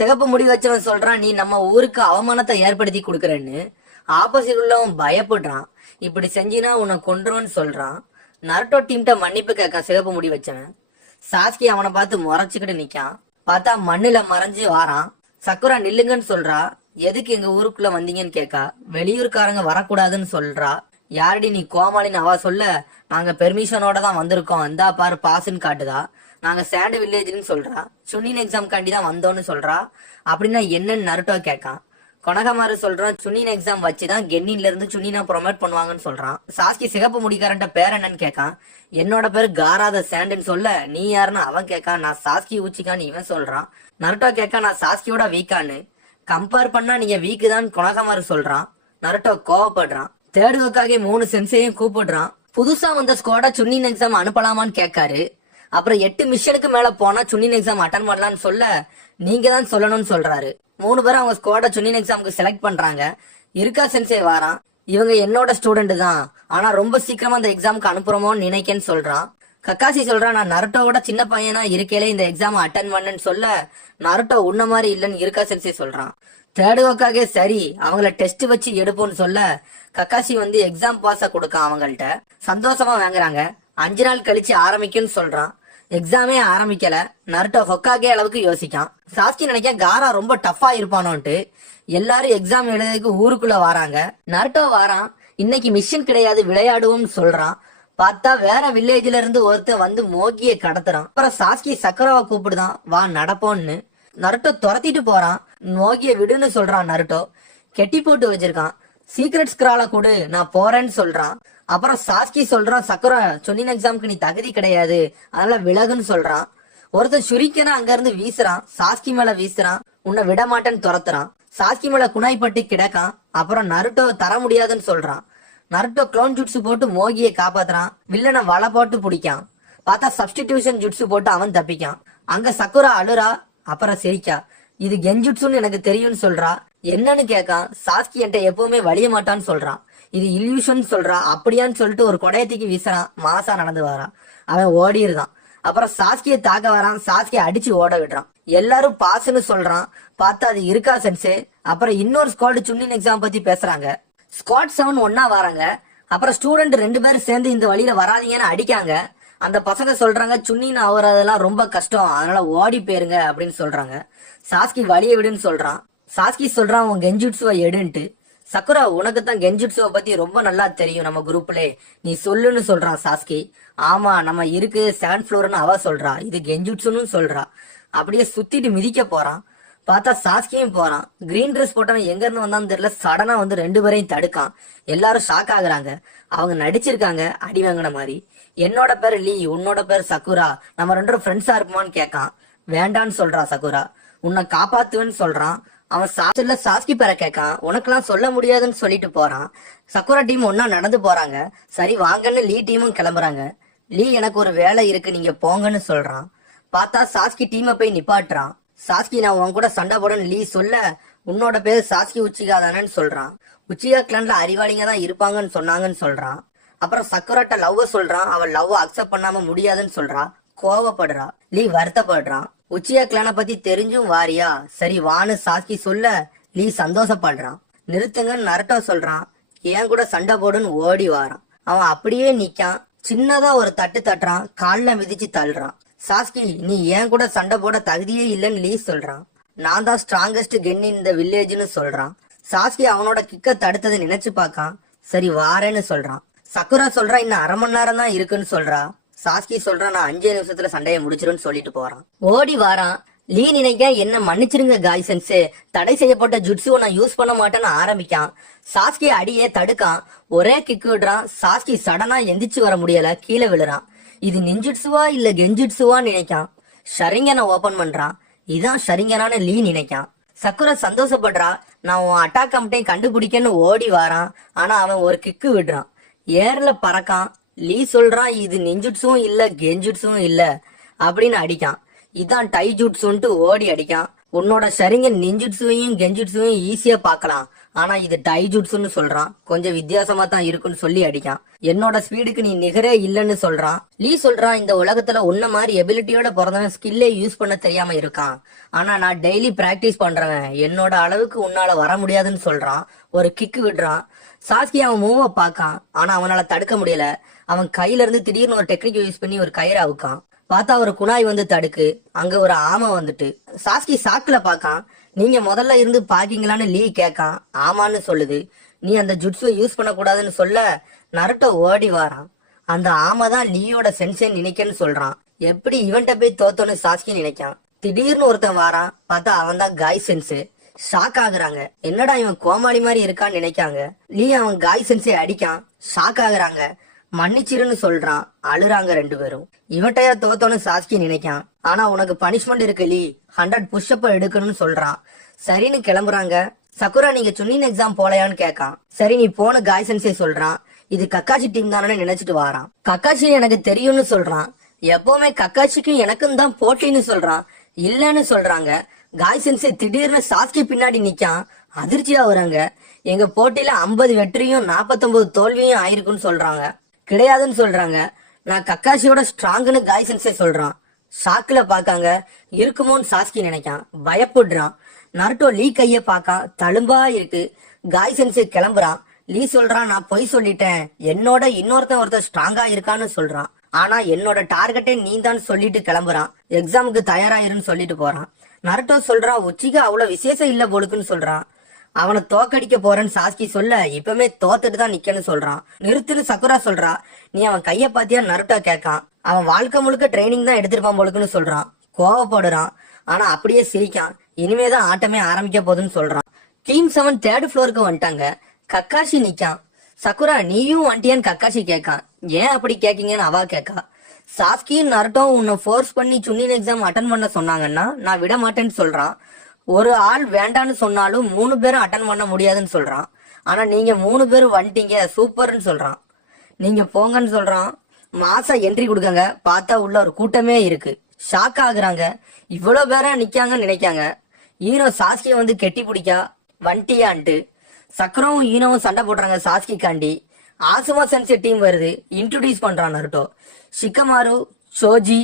சிகப்பு முடி வச்சவன் சொல்றான், நீ நம்ம ஊருக்கு அவமானத்தை ஏற்படுத்தி கொடுக்கறன்னு. ஆப்போசிட் உள்ளவன் பயப்படுறான், இப்படி செஞ்சினா உன்னை கொன்றுவன்னு சொல்றான். நருட்டோ டீம்கிட்ட மன்னிப்பு கேட்கான் சிகப்பு முடி வச்சவன். சாஸ்கி அவனை பார்த்து முறைச்சுக்கிட்டு நிக்கான். பார்த்தா மண்ணுல மறைஞ்சு வாரான். சக்குரா நில்லுங்கன்னு சொல்றா. எதுக்கு எங்க ஊருக்குள்ள வந்தீங்கன்னு கேட்கா. வெளியூர்காரங்க வரக்கூடாதுன்னு சொல்றா. யாரடி நீ கோமாளின்னு அவ சொல்ல, நாங்க பெர்மிஷனோட தான் வந்திருக்கோம், இந்தா பாரு பாஸ்ன்னு காட்டுதா. நாங்க சேண்ட் வில்லேஜ்னு சொல்றா. சுனின் எக்ஸாம் காண்டி தான் வந்தோன்னு சொல்றா. அப்படின்னா என்னன்னு நருட்டோ கேட்கான். கொனகமாரு சொல்றான், சுனின் எக்ஸாம் வச்சுதான் கென்னின்ல இருந்து சுனினா ப்ரொமோட் பண்ணுவாங்கன்னு சொல்றான். சாஸ்கி சிகப்பு முடிக்காரன்ட்ட பேர் என்னன்னு கேட்கான். என்னோட பேரு காராத சேண்டுன்னு சொல்ல, நீ யாருன்னு அவன் கேட்கான். நான் சாஸ்கி ஊச்சிக்கான்னு இவன் சொல்றான். நருட்டோ கேட்கான், நான் சாஸ்கியோட வீக்கான்னு. கம்பேர் பண்ணா நீங்க வீக்கு தான் கொனகமாரு சொல்றான். நருட்டோ கோவப்படுறான். தேடுவதற்காக 3 சென்சையும் கூப்பிடுறான். புதுசா வந்த ஸ்குவாட சுனின் எக்ஸாம் அனுப்பலாமான்னு கேட்காரு. அப்புறம் 8 மிஷனுக்கு மேல போனா சுனின் எக்ஸாம் அட்டன் பண்ணலான்னு சொல்ல, நீங்க தான் சொல்லணும்னு சொல்றாரு. 3 பேரும் அவங்க ஸ்குவாட சுனின் எக்ஸாமுக்கு செலக்ட் பண்றாங்க. இருக்கா சென்சே வாரான். இவங்க என்னோட ஸ்டூடெண்ட் தான், ஆனா ரொம்ப சீக்கிரமா அந்த எக்ஸாமுக்கு அனுப்புறோமோன்னு நினைக்கேன்னு சொல்றான். கக்காசி சொல்றான், நான் நருட்டோவோட சின்ன பையனா இருக்கையில இந்த எக்ஸாம் அட்டன் பண்ணேன்னு சொல்ல, நருட்டோ உன்ன மாதிரி இல்லன்னு இருக்கா சென்சே சொல்றான். தேடுவக்காக சரி அவங்கள டெஸ்ட் வச்சு எடுப்போம்னு சொல்ல, கக்காசி வந்து எக்ஸாம் பாஸ கொடுக்கான். அவங்கள்ட்ட சந்தோஷமா வாங்குறாங்க. 5 நாள் கழிச்சு ஆரம்பிக்கும்னு சொல்றான். எக்ஸாமே ஆரம்பிக்கல. நருட்டோ ஹொக்காகே அளவுக்கு யோசிக்கான். சாஸ்கி நினைக்க காரா ரொம்ப டஃபா இருப்பானோன்ட்டு. எல்லாரும் எக்ஸாம் எழுதுறதுக்கு ஊருக்குள்ள வராங்க. நருட்டோ வாரான். இன்னைக்கு மிஷன் கிடையாது, விளையாடுவோம்னு சொல்றான். பார்த்தா வேற வில்லேஜ்ல இருந்து ஒருத்தன் வந்து மோகியை கடத்துறான். அப்புறம் சாஸ்கி சக்கரவை கூப்பிடுதான், வா நடப்போம்னு. நருட்டோ துரத்திட்டு போறான். மோகிய விடுன்னு சொல்றான். நருட்டோ கெட்டி போட்டு வச்சிருக்கான். சீக்ரெட் ஸ்கிரால கொடு, நான் போறேன்னு சொல்றான். அப்புறம் சாஸ்கி சொல்றான், சக்குரா சொன்னின் எக்ஸாமுக்கு நீ தகுதி கிடையாது, அதனால விலகுன்னு சொல்றான். ஒருத்தன் சுரிக்கனா அங்க இருந்து வீசுறான். சாஸ்கி மேல வீசுறான். உன்னை விட மாட்டேன்னு துரத்துறான். சாஸ்கி மேல குணாய்பட்டு கிடக்கான். அப்புறம் நருட்டோ தர முடியாதுன்னு சொல்றான். நருட்டோ க்ளோன் ஜுட்ஸு போட்டு மோகியை காப்பாத்துறான். வில்லனை வலை போட்டு பிடிக்கான். பார்த்தா சப்ஸ்டிடியூஷன் ஜுட்ஸு போட்டு அவன் தப்பிக்கான். அங்க சக்குரா அழுறா. அப்புறம் சிரிக்கா. இது கெஞ்சுட்ஸுன்னு எனக்கு தெரியும்னு சொல்றா. என்னன்னு கேட்கான். சாஸ்கி என்கிட்ட எப்பவுமே வலிய மாட்டான்னு சொல்றான். இது இல்யூஷன் சொல்றா. அப்படியான்னு சொல்லிட்டு ஒரு கொடையத்துக்கு வீசுறான். மாசா நடந்து வரான். அவன் ஓடிடுறான். அப்புறம் சாஸ்கியை தாக்க வரான். சாஸ்கியை அடிச்சு ஓட விடுறான். எல்லாரும் பாஸ்ன்னு சொல்றான். பார்த்தா அது இருக்கா சென்சே. அப்புறம் இன்னொரு ஸ்குவாட் சுன்னின் எக்ஸாம் பத்தி பேசுறாங்க. ஸ்குவாட் 7 ஒன்னா வராங்க. அப்புறம் ஸ்டூடெண்ட் 2 பேரும் சேர்ந்து இந்த வழியில வராதீங்கன்னு அடிக்காங்க. அந்த பசங்க சொல்றாங்க, சுன்னின்னு ஆகுறதெல்லாம் ரொம்ப கஷ்டம், அதனால ஓடி போயிருங்க அப்படின்னு சொல்றாங்க. சாஸ்கி வழிய விடுன்னு சொல்றான். சாஸ்கி சொல்றான், உன் கெஞ்சுட்ஸுவை எடுன்ட்டு. சக்குரா உனக்கு தான் கெஞ்சுட்ஸுவை பத்தி ரொம்ப நல்லா தெரியும் நம்ம குரூப்ல, நீ சொல்லுன்னு சொல்றான் சாஸ்கி. ஆமா நம்ம இருக்கு 7th ஃப்ளோர்னு அவ சொல்றா. இது கெஞ்சுட்ஸுன்னு சொல்றா. அப்படியே சுத்திட்டு மிதிக்க போறான். பார்த்தா சாஸ்கியும் போறான். கிரீன் ட்ரெஸ் போட்டவன் எங்க இருந்து வந்தான்னு தெரியல. சடனா வந்து 2 பேரையும் தடுக்கான். எல்லாரும் ஷாக் ஆகுறாங்க. அவங்க நடிச்சிருக்காங்க அடி வாங்கின மாதிரி. என்னோட பேரு லீ, உன்னோட பேரு சக்குரா, நம்ம 2 பேரும் ஃப்ரெண்ட்ஸா இருப்போமான்னு கேட்கான். வேண்டான்னு சொல்றா சக்குரா. உன்னை காப்பாத்துவேன்னு சொல்றான். அவன் சாஸ்கி பேரை கேட்கான். உனக்கெல்லாம் சொல்ல முடியாதுன்னு சொல்லிட்டு போறான். சக்குரா டீம் ஒன்னா நடந்து போறாங்க. சரி வாங்கன்னு லீ டீமும் கிளம்புறாங்க. லீ எனக்கு ஒரு வேலை இருக்கு, நீங்க போங்கன்னு சொல்றான். பார்த்தா சாஸ்கி டீமை போய் நிப்பாட்டுறான். சாஸ்கி நான் உன் கூட சண்டை போடன்னு லீ சொல்ல, உன்னோட பேரு சாஸ்கி உச்சிகா தானேன்னு சொல்றான். உச்சிகா கிளான்ல அறிவாளிங்க தான் இருப்பாங்கன்னு சொன்னாங்கன்னு சொல்றான். அப்புறம் சக்குராட்ட லவ் சொல்றான். அவள் லவ் அக்செப்ட் பண்ணாம முடியாதுன்னு சொல்றா. கோவப்படுறா. லீ வருத்தப்படுறான். உச்சியா கிளானை பத்தி தெரிஞ்சும் வாரியா, சரி வான்னு சாஸ்கி சொல்ல லீ சந்தோஷப்படுறான். நிறுத்துங்கன்னு நருட்டோ சொல்றான். ஏன் கூட சண்டை போடுன்னு ஓடி வாரான். அவன் அப்படியே நிக்கான். சின்னதா ஒரு தட்டு தட்டுறான். கால்ல மிதிச்சு தள்ளுறான். சாஸ்கி நீ ஏன் கூட சண்டை போட தகுதியே இல்லைன்னு லீ சொல்றான். நான் தான் ஸ்ட்ராங்கஸ்ட் கென் இந்த வில்லேஜ்னு சொல்றான். சாஸ்கி அவனோட கிக்க தடுத்ததை நினைச்சு பார்க்கான். சரி வாரேன்னு சொல்றான். சக்குரா சொல்றா, இன்னும் 1/2 மணி நேரம் தான் இருக்குன்னு சொல்றா. சாஸ்கி சொல்றான், நான் 5 நிமிஷத்துல சண்டையை முடிச்சிருன்னு சொல்லிட்டு போறான். ஓடி வாரான். லீ நினைக்க என்ன மன்னிச்சிருங்க காய் சென்சே, தடை செய்யப்பட்ட ஜுட்ஸுவை நான் யூஸ் பண்ண மாட்டேன்னு ஆரம்பிக்கான். சாஸ்கி அடியே தடுக்கான். ஒரே கிக் விடுறான். சாஸ்கி சடனா எந்திரிச்சு வர முடியல, கீழே விழுறான். இது நிஞ்சுட்ஸுவா இல்ல கெஞ்சுட்ஸுவான்னு நினைக்கான். ஷரிங்கனை ஓபன் பண்றான். இதான் ஷரிங்கனான லீ நினைக்கான். சக்குரா சந்தோஷப்படுறா. நான் உன் அட்டாக் கம்ப்டையும் கண்டுபிடிக்கன்னு ஓடி வாரான். ஆனா அவன் ஒரு கிக்கு விடுறான். ஏர்ல பறக்கான். லீ சொல்றான், இது நெஞ்சுட்ஸும் இல்ல கெஞ்சுட்ஸும் இல்ல அப்படின்னு அடிக்கான். இதான் டைஜுட்ஸுன்ட்டு ஓடி அடிக்கான். உன்னோட ஷரிங்கன் நெஞ்சுட்ஸுவையும் கெஞ்சுட்ஸுவையும் ஈஸியா பாக்கலாம், ஆனா இது டைஜுட்ஸ்னு சொல்றான். கொஞ்சம் வித்தியாசமா தான் இருக்குன்னு சொல்லி அடிக்கான். என்னோட ஸ்பீடுக்கு நீ நிகரே இல்லன்னு சொல்றான். லீ சொல்றான், இந்த உலகத்துல உன்ன மாதிரி எபிலிட்டியோட பிறந்தவன் ஸ்கில்லே யூஸ் பண்ண தெரியாம இருக்கான். ஆனா நான் டெய்லி பிராக்டிஸ் பண்றவன், என்னோட அளவுக்கு உன்னால வர முடியாதுன்னு சொல்றான். ஒரு கிக்கு விடுறான். சாஸ்கி அவன் மூவ பாக்கான். ஆனா அவனால தடுக்க முடியல. அவன் கையில இருந்து திடீர்னு ஒரு டெக்னிக் யூஸ் பண்ணி ஒரு கயிறை அவுக்கான். பார்த்தா ஒரு குணாய் வந்து தடுக்கு. அங்க ஒரு ஆமை வந்துட்டு சாஸ்கி சாக்குல பாக்கான். நீங்க முதல்ல இருந்து பாக்கீங்களான்னு லீ கேக்கான். ஆமான்னு சொல்லுது. நீ அந்த ஜுட்ஸுவை யூஸ் பண்ண கூடாதுன்னு சொல்ல நருட்டோ ஓடி வாரான். அந்த ஆமை தான் லீயோட சென்சேன்னு நினைக்கன்னு சொல்றான். எப்படி இவன்ட்ட போய் தோத்தோன்னு சாஸ்கி நினைக்கான். திடீர்னு ஒருத்தன் வாரான். பார்த்தா அவன் தான் காய் சென்சு. ஷாக் ஆகுறாங்க. என்னடா இவன் கோமாளி மாதிரி இருக்கான்னு நினைக்காங்க. லீ அவன் காய் சென்சே அடிக்கான். ஷாக் ஆகுறாங்க. மன்னிச்சிருன்னு சொல்றான். அழுறாங்க ரெண்டு பேரும். இவன்ட்டையா தோத்தோன்னு சாஸ்கி நினைக்கான். ஆனா உனக்கு பனிஷ்மெண்ட் இருக்கு லீ, 100 புஷ்அப் எடுக்கணும்னு சொல்றான். சரின்னு கிளம்புறாங்க. சக்குரா நீங்க சுன்னின் எக்ஸாம் போலையான்னு கேட்கான். சரி நீ போன காய் சென்சே சொல்றான். இது கக்காச்சி டீம் தானே நினைச்சிட்டு வாரான். கக்காச்சி எனக்கு தெரியும்னு சொல்றான். எப்பவுமே கக்காச்சிக்கும் எனக்கும் தான் போட்டின்னு சொல்றான். இல்லன்னு சொல்றாங்க. காய் சென்சே திடீர்னு சாஸ்கி பின்னாடி நிக்கான். அதிர்ச்சியா வராங்க. எங்க போட்டியில 50 வெற்றியும் 49 தோல்வியும் ஆயிருக்குன்னு சொல்றாங்க. கிடையாதுன்னு சொல்றாங்க. நான் கக்காஷியோட ஸ்ட்ராங்னு காய் சென்சே சொல்றான். ஷாக்குல பாக்காங்க. இருக்குமோன்னு சாஸ்கி நினைக்கான். பயப்படுறான். நருட்டோ லீ கைய பாக்கான். தழும்பா இருக்கு. காய் சென்சே கிளம்புறான். லீ சொல்றான், நான் பொய் சொல்லிட்டேன். என்னோட ஒருத்தர் ஸ்ட்ராங்கா இருக்கான்னு சொல்றான். ஆனா என்னோட டார்கெட்டே நீ தான் சொல்லிட்டு கிளம்புறான். எக்ஸாமுக்கு தயாராயிருன்னு சொல்லிட்டு போறான். நருட்டோ சொல்றான், உச்சிகா அவ்வளவு விசேஷம் இல்ல போலுக்குன்னு சொல்றான். அவனை தோக்கடிக்க போறேன்னு சாஸ்கி சொல்ல, இப்பவுமே தோத்துட்டு தான் நிக்கன்னு சொல்றான். நிறுத்துன்னு சக்குரா சொல்றா. நீ அவன் கைய பாத்தியா நருட்டோ கேட்கான். அவன் வாழ்க்கை முழுக்க ட்ரைனிங் தான் எடுத்திருப்பான் போலுக்குன்னு சொல்றான். கோவப்படுறான். ஆனா அப்படியே சிரிக்கான். இனிமேதான் ஆட்டமே ஆரம்பிக்க போகுதுன்னு சொல்றான். டீம் 7 3rd ஃப்ளோருக்கு வந்துட்டாங்க. Kakashi Nikon. சக்குரா நீயும் வந்துட்டியான்னு கக்காஷி கேட்கான். ஏன் அப்படி கேக்கீங்கன்னு அவா கேட்கா. சாஸ்கியும் நருட்டோ உன்னை ஃபோர்ஸ் பண்ணி சுன்னின் எக்ஸாம் அட்டன் பண்ண சொன்னாங்கன்னா நான் விட மாட்டேன்னு சொல்றான். ஒரு ஆள் வேண்டான்னு சொன்னாலும் 3 பேரும் அட்டன் பண்ண முடியாதுன்னு சொல்றான். ஆனா நீங்க 3 பேரும் வந்துட்டீங்க சூப்பர்னு சொல்றான். நீங்க போங்கன்னு சொல்றான். மாசா என்ட்ரி கொடுக்கங்க. பார்த்தா உள்ள ஒரு கூட்டமே இருக்கு. ஷாக் ஆகுறாங்க. இவ்வளவு பேரா நிக்காங்கன்னு நினைக்காங்க. ஈனோ சாஸ்கிய வந்து கெட்டி பிடிக்கா வண்டியான்ட்டு. சக்கரவும் ஈனோவும் சண்டை போடுறாங்க சாஸ்கி காண்டி. ஆசுமா சென்சே டீம் வருது. இன்ட்ரோடியூஸ் பண்றான் நருட்டோ. ஷிகமாரு, சோஜி,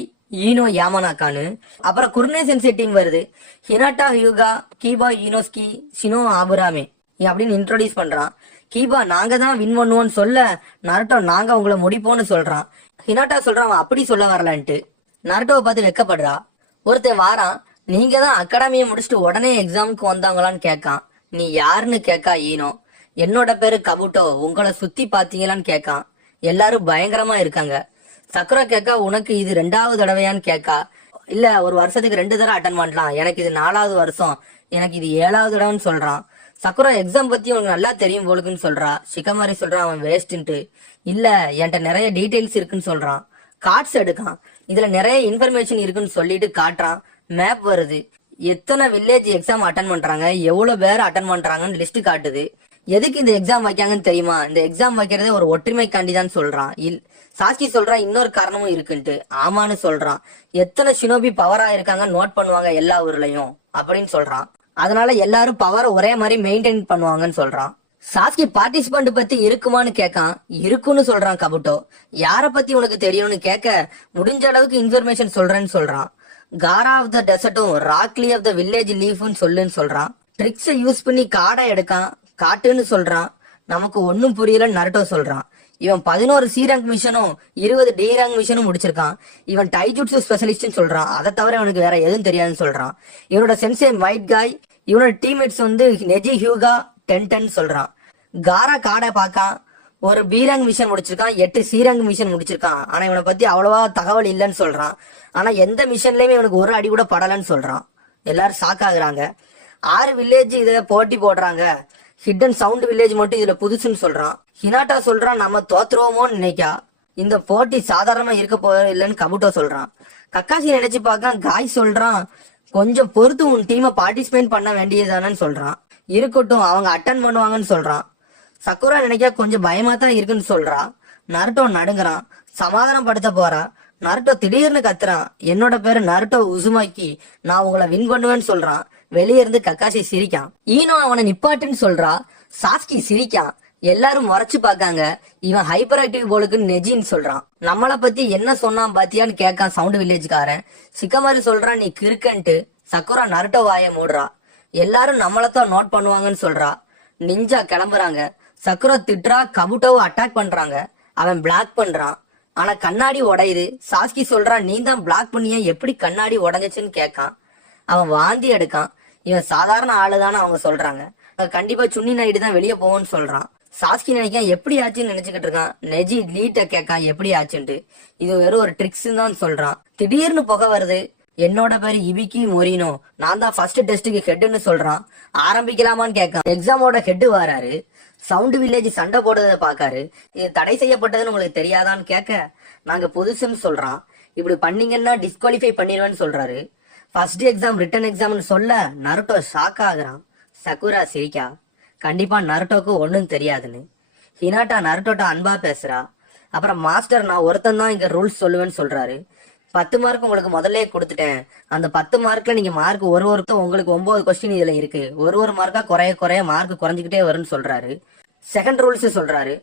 ஈனோ யாமனாக்கானு. அப்புறம் குர்னே சென்சே டீம் வருது. ஹினாட்டா ஹியூகா, கீபா ஈனோஸ்கி, ஷினோ ஆபுராமே அப்படின்னு இன்ட்ரோடியூஸ் பண்றான். கீபா நாங்க தான் வின் பண்ணுவோம்னு சொல்ல, நருட்டோ நாங்க உங்களை முடிப்போம்னு சொல்றான். ஹினாட்டா சொல்றான் அவன் அப்படி சொல்ல வரலான்ட்டு. நருட்டோவை பார்த்து வெக்கப்படுறா. ஒருத்தன் வாரான். நீங்க தான் அகாடமியை முடிச்சுட்டு உடனே எக்ஸாமுக்கு வந்தாங்களான்னு கேட்கான். நீ யாருன்னு கேட்கா ஈனோ. என்னோட பேரு கபுட்டோ, உங்களை சுத்தி பாத்தீங்களான்னு கேட்கான். எல்லாரும் பயங்கரமா இருக்காங்க. சக்குரா கேட்கா உனக்கு இது 2வது தடவையான்னு கேட்கா. இல்ல ஒரு வருஷத்துக்கு 2 தடவை அட்டன் பண்ணலாம், எனக்கு இது 4வது வருஷம், எனக்கு இது 7வது தடவைன்னு சொல்றான். சக்குரா எக்ஸாம் பத்தி உனக்கு நல்லா தெரியும் போலுக்குன்னு சொல்றா. ஷிகமாரி சொல்றான் அவன் வேஸ்ட்ன்ட்டு. இல்ல என்கிட்ட நிறைய டீடைல்ஸ் இருக்குன்னு சொல்றான். கார்ட்ஸ் எடுக்கான். இதுல நிறைய இன்ஃபர்மேஷன் இருக்குன்னு சொல்லிட்டு காட்டுறான். மேப் வருது. எத்தனை வில்லேஜ் எக்ஸாம் அட்டன் பண்றாங்க, எவ்வளவு பேர் அட்டன் பண்றாங்கன்னு லிஸ்ட் காட்டுது. எதுக்கு இந்த எக்ஸாம் வைக்காங்கன்னு தெரியுமா? இந்த எக்ஸாம் வைக்கிறதே ஒரு ஒற்றுமைக்காண்டி தான் சொல்றான். சாஸ்கி சொல்றான் இன்னொரு காரணமும் இருக்குன்ட்டு. ஆமான்னு சொல்றான். எத்தனை ஷினோபி பவரா இருக்காங்க நோட் பண்ணுவாங்க எல்லா ஊர்லயும் அப்படின்னு சொல்றான். அதனால எல்லாரும் பவரை ஒரே மாதிரி மெயின்டைன் பண்ணுவாங்கன்னு சொல்றான். சாஸ்கி பார்ட்டிசிபென்ட் பத்தி இருக்குமான்னு கேட்கான். இருக்குன்னு சொல்றான் கபுட்டோ. யார பத்தி உனக்கு தெரியும்னு கேட்க, முடிஞ்ச அளவுக்கு இன்ஃபர்மேஷன் சொல்றேன்னு சொல்றான். காரா ஆஃப் த டெசர்ட்டும் ராக்லி ஆஃப் த வில்லேஜ் லீஃப்னு சொல்லுன்னு சொல்றான். ட்ரிக்ஸை யூஸ் பண்ணி காடை எடுக்கான். காட்டுன்னு சொல்றான். நமக்கு ஒன்னும் புரியலன்னு நருட்டோ சொல்றான். இவன் 11 சி ரேங்க் மிஷனும் 20 டி ரேங்க் மிஷனும் முடிச்சிருக்கான். இவன் டைஜுட்சு ஸ்பெஷலிஸ்ட்னு சொல்றான். அதை தவிர இவனுக்கு வேற எதுவும் தெரியாதுன்னு சொல்றான். இவனோட சென்சே ஒயிட் காய். இவனோட டீம்மேட்ஸ் வந்து நெஜி ஹியூகா 10 சொல்றான். காரா காடை பாக்கான். ஒரு பி ரேங்க் மிஷன் முடிச்சிருக்கான். 8 சி ரேங்க் மிஷன் முடிச்சிருக்கான். ஆனா இவனை பத்தி அவ்வளவா தகவல் இல்லைன்னு சொல்றான். ஆனா எந்த மிஷன்லயுமே இவனுக்கு ஒரு அடி கூட படலன்னு சொல்றான். எல்லாரும் ஷாக் ஆகுறாங்க. 6 வில்லேஜ் இதுல போட்டி போடுறாங்க. ஹிடன் சவுண்ட் வில்லேஜ் மட்டும் இதுல புதுசுன்னு சொல்றான். ஹினாட்டா சொல்றான் நம்ம தோத்துருவோமோன்னு நினைக்கா. இந்த போட்டி சாதாரணமா இருக்க போற இல்லன்னு கபுட்டோ சொல்றான். கக்காசி நினைச்சு பார்க்க காய் சொல்றான், கொஞ்சம் பொறுத்து உன் டீமை பார்ட்டிசிபேட் பண்ண வேண்டியதானு சொல்றான். இருக்கட்டும் அவங்க அட்டன் பண்ணுவாங்கன்னு சொல்றான். சக்குரா நினைக்க கொஞ்சம் பயமா தான் இருக்குன்னு சொல்றான். நருட்டோ நடுங்குறான். சமாதானம் படுத்த போறான். நருட்டோ திடீர்னு கத்துறான். என்னோட பேரு நருட்டோ உசுமாக்கி, நான் உங்களை வின் பண்ணுவேன்னு சொல்றான். வெளியே இருந்து கக்காசி சிரிக்கான். ஈனோ அவனை நிப்பாட்டுன்னு சொல்றா. சாஸ்கி சிரிக்கான். எல்லாரும் முறைச்சு பாக்காங்க. இவன் ஹைப்பர் ஆக்டிவ் போலுக்கு நெஜின்னு சொல்றான். நம்மள பத்தி என்ன சொன்னான் பாத்தியான்னு கேட்கான் சவுண்ட் வில்லேஜ்காரன். சிக்கமாரி சொல்றான் நீ கிறுக்கன்ட்டு. சக்குரா நருட்டோ வாய மூடுறா. எல்லாரும் நம்மளத்தான் நோட் பண்ணுவாங்கன்னு சொல்றா. நிஞ்சா கிளம்புறாங்க. சக்குரா திட்டுறா. கபுட்டோவை அட்டாக் பண்றாங்க. அவன் பிளாக் பண்றான். ஆனா கண்ணாடி உடையுது. சாஸ்கி சொல்றான் நீ தான் பிளாக் பண்ணிய, எப்படி கண்ணாடி உடஞ்சிச்சுன்னு கேட்கான். அவன் வாந்தி எடுக்கான். இவன் சாதாரண ஆளுதான்னு அவங்க சொல்றாங்க. கண்டிப்பா சுன்னி நாயுடு தான் வெளியே போவோன்னு சொல்றான். சாஸ்கி நினைக்கான் எப்படி ஆச்சுன்னு நினைச்சுக்கிட்டு இருக்கான். நெஜி லீட்ட கேட்கான் எப்படி ஆச்சுன்ட்டு. இது வெறும் ஒரு ட்ரிக்ஸ் தான் சொல்றான். திடீர்னு புகை வருது. என்னோட பேரு இபிக்கி மொரினோ, நான் தான் ஃபர்ஸ்ட் டெஸ்ட்டுக்கு ஹெட்னு சொல்றான். ஆரம்பிக்கலாமான்னு கேட்கான். எக்ஸாமோட ஹெட் வராரு. சவுண்ட் வில்லேஜ் சண்டை போடுறத பாக்காரு. இது தடை செய்யப்பட்டதுன்னு உங்களுக்கு தெரியாதான்னு கேட்க நாங்க புதுசுன்னு சொல்றான். இப்படி பண்ணீங்கன்னா டிஸ்குவாலிஃபை பண்ணிடுவேன்னு சொல்றாரு. ஃபர்ஸ்ட் எக்ஸாம் ரிட்டன் எக்ஸாம்னு சொல்ல நருட்டோ ஷாக் ஆகுறான். சக்குரா சிரிக்கா. கண்டிப்பா நருட்டோக்கு ஒண்ணும் தெரியாதுன்னு. ஹினாட்டா நருட்டோட்ட அன்பா பேசுறா. அப்புறம் மாஸ்டர் நான் ஒருத்தன் தான் இங்க ரூல்ஸ் சொல்லுவேன்னு சொல்றாரு. 10 மார்க் உங்களுக்கு முதல்ல கொடுத்துட்டேன். அந்த 10 மார்க்ல நீங்க மார்க் ஒருத்தர் உங்களுக்கு 9 கொஸ்டின் இதுல இருக்கு. ஒரு மார்க்கா குறைய மார்க் குறைஞ்சுக்கிட்டே வரும்னு சொல்றாரு. செகண்ட் ரூல்ஸ் சொல்றாரு.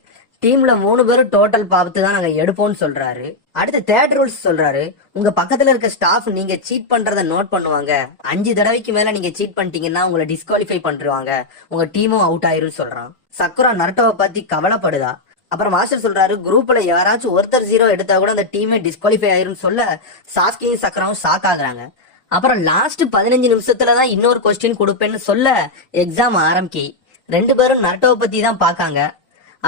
டீம்ல 3 பேரும் டோட்டல் பார்த்து தான் நாங்க எடுப்போம்னு சொல்றாரு. அடுத்து தேர்ட் ரூல்ஸ் சொல்றாரு. உங்க பக்கத்துல இருக்க ஸ்டாஃப் நீங்க சீட் பண்றத நோட் பண்ணுவாங்க. 5 தடவைக்கு மேல நீங்க சீட் பண்ணிட்டீங்கன்னா உங்களை டிஸ்குவாலிஃபை பண்ணிடுவாங்க. உங்க டீமும் அவுட் ஆயிரும் சொல்றான். சக்குரா நருட்டோவை பத்தி கவலைப்படுதா. அப்புறம் மாஸ்டர் சொல்றாரு குரூப்ல யாராச்சும் ஒருத்தர் 0 எடுத்தா கூட அந்த டீமே டிஸ்குவாலிஃபை ஆயிரும் சொல்ல சாஸ்கியும் சக்கராவும் ஷாக் ஆகுறாங்க. அப்புறம் லாஸ்ட் 15 நிமிஷத்துலதான் இன்னொரு கொஸ்டின் கொடுப்பேன்னு சொல்ல எக்ஸாம் ஆரம்பிக்கி. 2 பேரும் நருட்டோவை பத்தி தான் பாக்காங்க.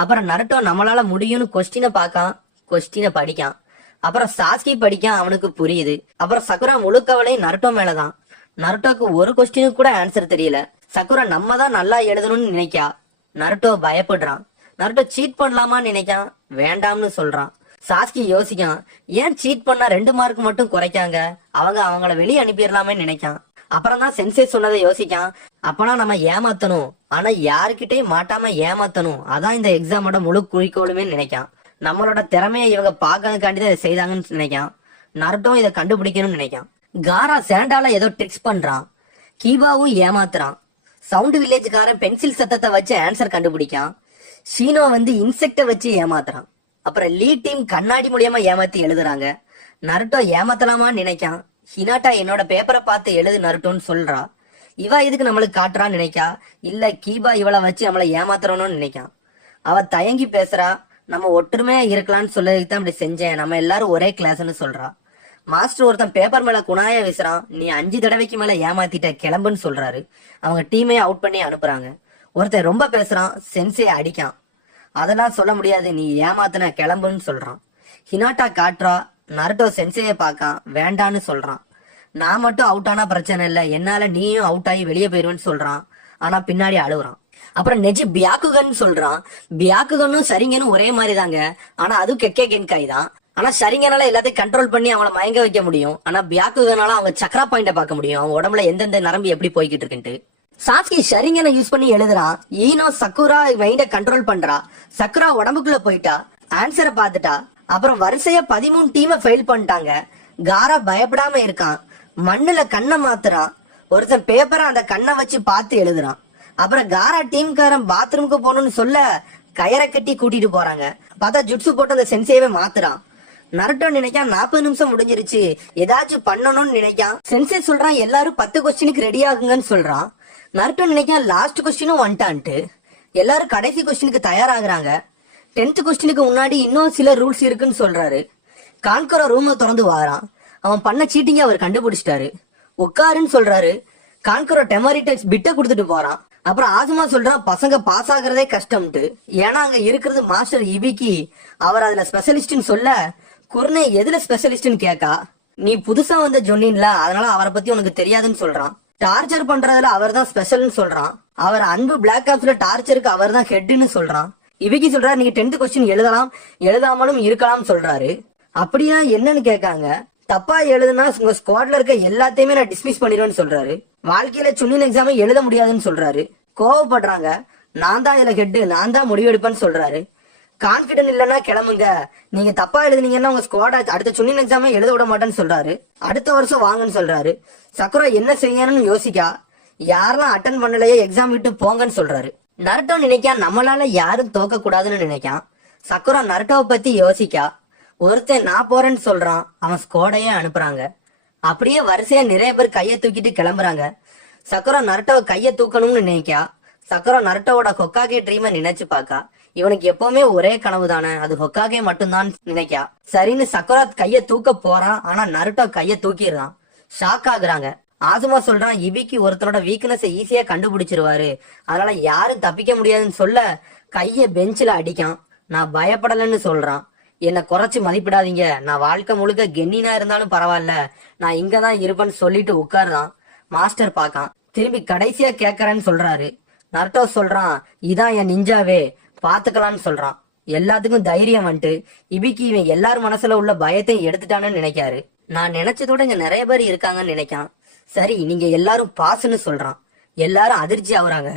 அப்புறம் நருட்டோ நம்மளால முடியும்னு கொஸ்டினை பாக்கான். கொஸ்டினை படிக்கான். அப்புறம் சாஸ்கி படிக்கான். அவனுக்கு புரியுது. அப்புறம் சக்குரா முழுக்கவலை நருட்டோ மேலதான். நருட்டோக்கு ஒரு கொஸ்டினுக்கு கூட ஆன்சர் தெரியல. சக்குரா நம்ம தான் நல்லா எழுதணும்னு நினைக்கா. நருட்டோ பயப்படுறான். நருட்டோ சீட் பண்ணலாமான்னு நினைக்கான். வேண்டாம்னு சொல்றான். சாஸ்கி யோசிக்கான். ஏன் சீட் பண்ணா 2 மார்க் மட்டும் குறைக்காங்க, அவங்கள வெளியே அனுப்பிடலாமே நினைக்கான். அப்புறம் தான் சென்சே சொன்னதை யோசிக்கான். அப்பனா நம்ம ஏமாத்தணும், ஆனா யாருக்கிட்டையும் மாட்டாம ஏமாத்தணும். அதான் இந்த எக்ஸாமோட முழு குறிக்கோளுமே நினைக்கான். நம்மளோட திறமையை இவங்க பாக்கிறதுக்காண்டிதான் இதை செய்தாங்கன்னு நினைக்கான். நருட்டோ இதை கண்டுபிடிக்கணும்னு நினைக்கான். காரா சேண்டால ஏதோ ட்ரிக்ஸ் பண்றான். கீபாவும் ஏமாத்துறான். சவுண்ட் வில்லேஜ்காரன் பென்சில் சத்தத்தை வச்சு ஆன்சர் கண்டுபிடிக்கான். ஷீனோ இன்செக்ட வச்சு ஏமாத்துறான். அப்புறம் லீட் டீம் கண்ணாடி மூலியமா ஏமாத்தி எழுதுறாங்க. நருட்டோ ஏமாத்தலாமான்னு நினைக்கான். ஹினாட்டா என்னோட பேப்பரை பார்த்து எழுது நருட்டோன்னு சொல்றா. இவ இதுக்கு நம்மளுக்கு காட்டுறான்னு நினைக்கா. இல்ல கீபா இவளை வச்சு நம்மளை ஏமாத்துறோம்னு நினைக்கான். அவ தயங்கி பேசுறா. நம்ம ஒற்றுமையா இருக்கலாம்னு சொல்லதுக்கு தான் இப்படி செஞ்சேன். நம்ம எல்லாரும் ஒரே கிளாஸ்ன்னு சொல்றா. மாஸ்டர் ஒருத்தன் பேப்பர் மேல குணாய வீசுறான். நீ 5 தடவைக்கு மேல ஏமாத்திட்ட, கிளம்புன்னு சொல்றாரு. அவங்க டீமே அவுட் பண்ணி அனுப்புறாங்க. ஒருத்தன் ரொம்ப பேசுறான். சென்சே அடிக்கான். அதெல்லாம் சொல்ல முடியாது, நீ ஏமாத்தின, கிளம்புன்னு சொல்றான். ஹினாட்டா காட்டுறா. நருட்டோ சென்சேய பாக்கான். வேண்டான்னு சொல்றான். நான் மட்டும் அவுட் ஆனா பிரச்சனை இல்ல, என்னால நீயும் அவுட் ஆகி வெளியே போயிருவேன்னு சொல்றான். ஆனா பின்னாடி அழுகுறான். அப்புறம் நெஜி பியாக்குகன் சொல்றான். பியாக்குகனும் சரிங்கன்னு ஒரே மாதிரி தாங்க, ஆனா அதுவும் கெக்கே கென்காய் தான். ஆனா சரிங்கனால எல்லாத்தையும் கண்ட்ரோல் பண்ணி அவங்கள மயங்க வைக்க முடியும். ஆனா பியாக்குகனால அவங்க சக்கரா பாயிண்ட பார்க்க முடியும், அவங்க உடம்புல எந்தெந்த நரம்பு எப்படி போய்கிட்டு இருக்குன்ட்டு. சாஸ்கி ஷரிங்கனை யூஸ் பண்ணி எழுதுறான். ஈனோ சக்குரா மைண்ட கண்ட்ரோல் பண்றா. சக்குரா உடம்புக்குள்ள போயிட்டா. ஆன்சரை பாத்துட்டா. அப்புறம் வரிசையா 13 டீமை ஃபெயில் பண்ணிட்டாங்க. காரா பயப்படாம இருக்கான். மண்ணுல கண்ணை மாத்துறான். ஒருத்தன் பேப்பரை அந்த கண்ணை வச்சு பார்த்து எழுதுறான். அப்புறம் காரா டீம்காரன் பாத்ரூமுக்கு போகணும்னு சொல்ல கயரை கட்டி கூட்டிட்டு போறாங்க. பார்த்தா ஜுட்சு போட்டு அந்த சென்சேவே மாத்துறான். நருட்டோ நினைக்கான் 40 நிமிஷம் முடிஞ்சிருச்சு, ஏதாச்சும் பண்ணணும்னு நினைக்கான். சென்சே சொல்றான் எல்லாரும் 10 கொஸ்டினுக்கு ரெடி ஆகுங்கன்னு சொல்றான். நருட்டோ நினைக்கான் லாஸ்ட் கொஸ்டினும் வந்துட்டான்ட்டு. எல்லாரும் கடைசி கொஸ்டினுக்கு தயாராகிறாங்க. 10th கொஸ்டினுக்கு முன்னாடி இன்னும் சில ரூல்ஸ் இருக்குன்னு சொல்றாரு. கான்கரோ ரூமை திறந்து வாரான். அவன் பண்ண சீட்டிங்க அவர் கண்டுபிடிச்சிட்டாரு. உட்காருன்னு சொல்றாரு. கான்கரோ டெமரிட்டஸ் பிட்ட கொடுத்துட்டு போறான். அப்புறம் ஆசுமா சொல்றான் பசங்க பாஸ் ஆகுறதே கஷ்டம்ட்டு. ஏன்னா அங்க இருக்கிறது மாஸ்டர் இபிக்கி, அவர் அதுல ஸ்பெஷலிஸ்ட்னு சொல்ல குர்னே எதுல ஸ்பெஷலிஸ்ட்னு கேக்கா. நீ புதுசா வந்த ஜொன்னின்ல, அதனால அவரை பத்தி உனக்கு தெரியாதுன்னு சொல்றான். டார்ச்சர் பண்றதுல அவர் தான் ஸ்பெஷல்னு சொல்றான். அவர் அன்பு பிளாக் ஆப்ஸ்ல டார்ச்சருக்கு அவர் தான் ஹெட்னு சொல்றான். இபிக்கி சொல்றாரு நீங்க 10th கொஸ்டின் எழுதலாம், எழுதாமலும் இருக்கலாம் சொல்றாரு. அப்படியா என்னன்னு கேட்காங்க. தப்பா எழுதுனா உங்க ஸ்குவாட்ல இருக்க எல்லாத்தையுமே நான் டிஸ்மிஸ் பண்ணிடுவேன்னு சொல்றாரு. வாழ்க்கையில சுன்னின் எக்ஸாமே எழுத முடியாதுன்னு சொல்றாரு. கோவப்படுறாங்க. நான் தான் இதுல ஹெட், நான் தான் முடிவெடுப்பேன்னு சொல்றாரு. கான்பிடன்ட் இல்லன்னா கிளம்புங்க, நீங்க தப்பா எழுதுனீங்கன்னா உங்க ஸ்குவாட் அடுத்த சுன்னின் எக்ஸாமே எழுத விட மாட்டேன்னு சொல்றாரு. அடுத்த வருஷம் வாங்கன்னு சொல்றாரு. சக்குரா என்ன செய்யணும்னு யோசிக்கா. யாரெல்லாம் அட்டன் பண்ணலையே எக்ஸாம் விட்டு போங்கன்னு சொல்றாரு. நருட்டோ நினைக்கான் நம்மளால யாரும் தோக்க கூடாதுன்னு நினைக்கான். சக்குரா நருட்டோவை பத்தி யோசிக்கா. ஒருத்தன் நான் போறேன்னு சொல்றான், அவன் ஸ்குவாடையே அனுப்புறாங்க. அப்படியே வரிசையா நிறைய பேர் கையை தூக்கிட்டு கிளம்புறாங்க. சக்குரா நருட்டோவை கையை தூக்கணும்னு நினைக்கா. சக்குரா நருட்டோவோட ஹொக்காகே ட்ரீமை நினைச்சு பாக்கா. இவனுக்கு எப்பவுமே ஒரே கனவு தானே, அது ஹொக்காகே மட்டும்தான் நினைக்கா. சரின்னு சக்குரா கைய தூக்க போறான். ஆனா நருட்டோ கைய தூக்கிடுறான். ஷாக் ஆகுறாங்க. ஆசுமா சொல்றான், இபிக்கு ஒருத்தரோட வீக்னஸ் ஈஸியா கண்டுபிடிச்சிருவாரு, அதனால யாரும் தப்பிக்க முடியாதுன்னு சொல்ல கைய பெஞ்சில அடிக்கான். நான் பயப்படலன்னு சொல்றான். என்னை குறைச்சு மதிப்பிடாதீங்க, நான் வாழ்க்கை முழுக்க கென்னினா இருந்தாலும் பரவாயில்ல, நான் இங்கதான் இருப்பேன்னு சொல்லிட்டு உட்காருதான். மாஸ்டர் பாக்கான். திரும்பி கடைசியா கேக்குறேன்னு சொல்றாரு. நருட்டோ சொல்றான், இதான் என் நிஞ்சாவே, பாத்துக்கலான்னு சொல்றான். எல்லாத்துக்கும் தைரியம் வந்துட்டு இபிக்கு இவன் எல்லாரும் மனசுல உள்ள பயத்தையும் எடுத்துட்டான்னு நினைக்காரு. நான் நினைச்சதோட இங்க நிறைய பேர் இருக்காங்கன்னு நினைக்கான். சரி நீங்க எல்லாரும் பாஸ்ன்னு சொல்றான். எல்லாரும் அதிர்ச்சி ஆகுறாங்க.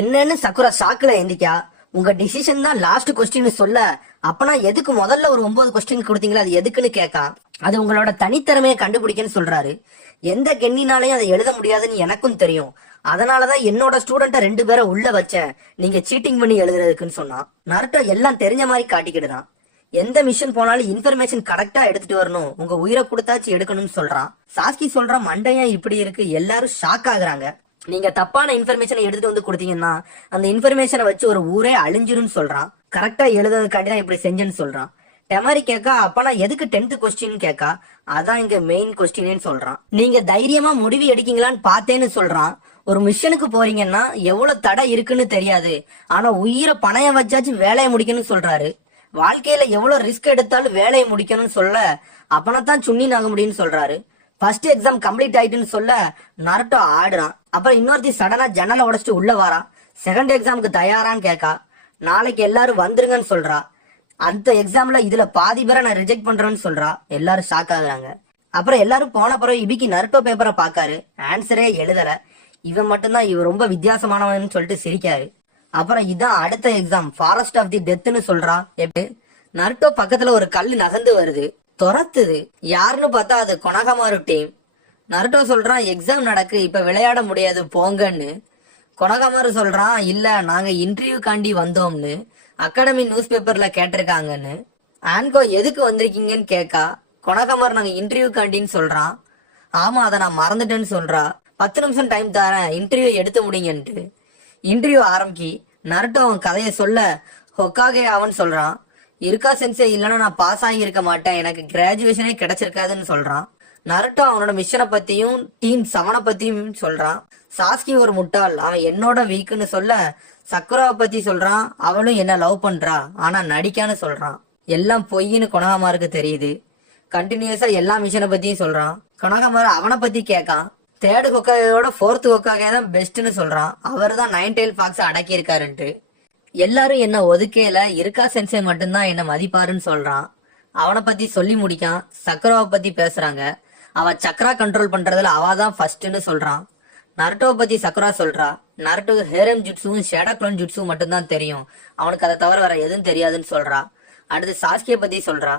என்னன்னு சக்குரா ஷாக்குல எந்திக்கா. உங்க டிசிஷன் தான் லாஸ்ட் கொஸ்டின் சொல்ல, அப்பனா எதுக்கு முதல்ல ஒரு 9 கொஸ்டின் கொடுத்தீங்களா, அது எதுக்குன்னு கேட்கா. அது உங்களோட தனித்திறமையை கண்டுபிடிக்கன்னு சொல்றாரு. எந்த கென்னினாலையும் அதை எழுத முடியாதுன்னு எனக்கும் தெரியும், அதனாலதான் என்னோட ஸ்டூடெண்ட 2 பேரை உள்ள வச்சேன், நீங்க சீட்டிங் பண்ணி எழுதுறதுக்குன்னு சொன்னான். நருட்டோ எல்லாம் தெரிஞ்ச மாதிரி காட்டிக்கிட்டுதான். எந்த மிஷன் போனாலும் இன்ஃபர்மேஷன் கரெக்டா எடுத்துட்டு வரணும், உங்க உயிரை கொடுத்தாச்சு எடுக்கணும்னு சொல்றான். சாஸ்கி சொல்றான், மண்டையா இப்படி இருக்கு. எல்லாரும் ஷாக் ஆகுறாங்க. நீங்க தப்பான இன்ஃபர்மேஷனை எடுத்துட்டு வந்து கொடுத்தீங்கன்னா அந்த இன்ஃபர்மேஷனை வச்சு ஒரு ஊரே அழிஞ்சிரும் சொல்றான். கரெக்டா எழுதுறதுக்காண்டி தான் இப்படி செஞ்சேன்னு சொல்றான். டெமாரி கேட்கா, அப்பனா எதுக்கு 10th கொஸ்டின் கேட்கா. அதான் இங்க மெயின் கொஸ்டின்னு சொல்றான். நீங்க தைரியமா முடிவு எடுக்கீங்களான்னு பார்த்தேன்னு சொல்றான். ஒரு மிஷனுக்கு போறீங்கன்னா எவ்வளவு தடை இருக்குன்னு தெரியாது, ஆனா உயிரை பணைய வச்சாச்சு வேலையை முடிக்கணும்னு சொல்றாரு. வாழ்க்கையில எவ்வளவு ரிஸ்க் எடுத்தாலும் வேலையை முடிக்கணும்னு சொல்ல, அப்பனத்தான் சுண்ணின் ஆக முடியும்னு சொல்றாரு. ஃபர்ஸ்ட் எக்ஸாம் கம்ப்ளீட் ஆயிட்டுன்னு சொல்ல நருட்டோ ஆடுறான். அப்புறம் இன்னொருத்தி சடனா ஜன்னலை உடைச்சிட்டு உள்ள வாரா. செகண்ட் எக்ஸாமுக்கு தயாரான்னு கேட்கா. நாளைக்கு எல்லாரும் வந்துருங்கன்னு சொல்றா. அந்த எக்ஸாம்ல இதுல பாதி பேரை நான் ரிஜெக்ட் பண்றேன்னு சொல்றா. எல்லாரும் ஷாக் ஆகுறாங்க. அப்புறம் எல்லாரும் போன பிறகு இபிக்கு நருட்டோ பேப்பரை பாக்காரு. ஆன்சரே எழுதல. இவன் மட்டும்தான் இவன் ரொம்ப வித்தியாசமானவன் சொல்லிட்டு சிரிக்காரு. அப்புறம் இதான் அடுத்த எக்ஸாம், ஃபாரஸ்ட் ஆஃப் தி டெத்னு சொல்றா. எப்படி நருட்டோ பக்கத்துல ஒரு கல் நகர்ந்து வருது, துரத்துது. யாருன்னு பார்த்தா அது கொனகமாரு டீம். நருட்டோ சொல்றான், எக்ஸாம் நடக்கு, இப்ப விளையாட முடியாது போங்கன்னு. கொனகமாரு சொல்றான், இல்ல நாங்க இன்டர்வியூக்காண்டி வந்தோம்னு அகாடமி நியூஸ் பேப்பர்ல கேட்டிருக்காங்கன்னு. ஆன்கோ எதுக்கு வந்திருக்கீங்கன்னு கேட்கா. கொனகமாரு நாங்க இன்டர்வியூக்காண்டின்னு சொல்றான். ஆமா அதை நான் மறந்துட்டேன்னு சொல்றா. 10 நிமிஷம் டைம் தரேன், இன்டர்வியூ எடுத்து முடிங்கன்ட்டு. இன்டர்வியூ ஆரம்பிக்கி. நருட்டோ அவன் கதையை சொல்ல ஹொக்காகே அவன் சொல்றான், இருக்கா சென்சே, இல்லைன்னா நான் பாஸ் ஆகி இருக்க மாட்டேன், எனக்கு கிராஜுவேஷனே கிடைச்சிருக்காதுன்னு சொல்றான். நருட்டோ அவனோட மிஷனை பத்தியும் டீம் 7 பத்தியும் சொல்றான். சாஸ்கி ஒரு முட்டாள், அவன் என்னோட வீக்குன்னு சொல்ல சக்குராவை பத்தி சொல்றான். அவளும் என்ன லவ் பண்றா, ஆனா நடிக்கான்னு சொல்றான். எல்லாம் பொய்ன்னு கொனகமாருக்கு தெரியுது. கண்டினியூஸா எல்லா மிஷனை பத்தியும் சொல்றான். கொனகமாரு அவனை பத்தி கேட்கான். 3rd ஹொக்காகையோட 4th ஹொக்காகே தான் பெஸ்ட்னு சொல்றான். அவர் தான் 9 டெயில் ஃபாக்ஸ் அடக்கி இருக்காருன்ட்டு. எல்லாரும் என்ன ஒதுக்கையில இருக்கா சென்சே மட்டும்தான் என்ன மதிப்பாருன்னு சொல்றான். அவனை பத்தி சொல்லி முடிக்கான். சக்குராவை பத்தி பேசுறாங்க. அவ சக்ரா கண்ட்ரோல் பண்றதுல அவதான் ஃபர்ஸ்ட்னு சொல்றான். நருட்டோவை பத்தி சக்குரா சொல்றா. நருட்டோக்கு ஹேரம் ஜுட்ஸுவும் ஷேடோ க்ளோன் ஜுட்ஸுவும் மட்டும்தான் தெரியும், அவனுக்கு அதை தவிர வேற எதுவும் தெரியாதுன்னு சொல்றா. அடுத்து சாஸ்கியை பத்தி சொல்றா.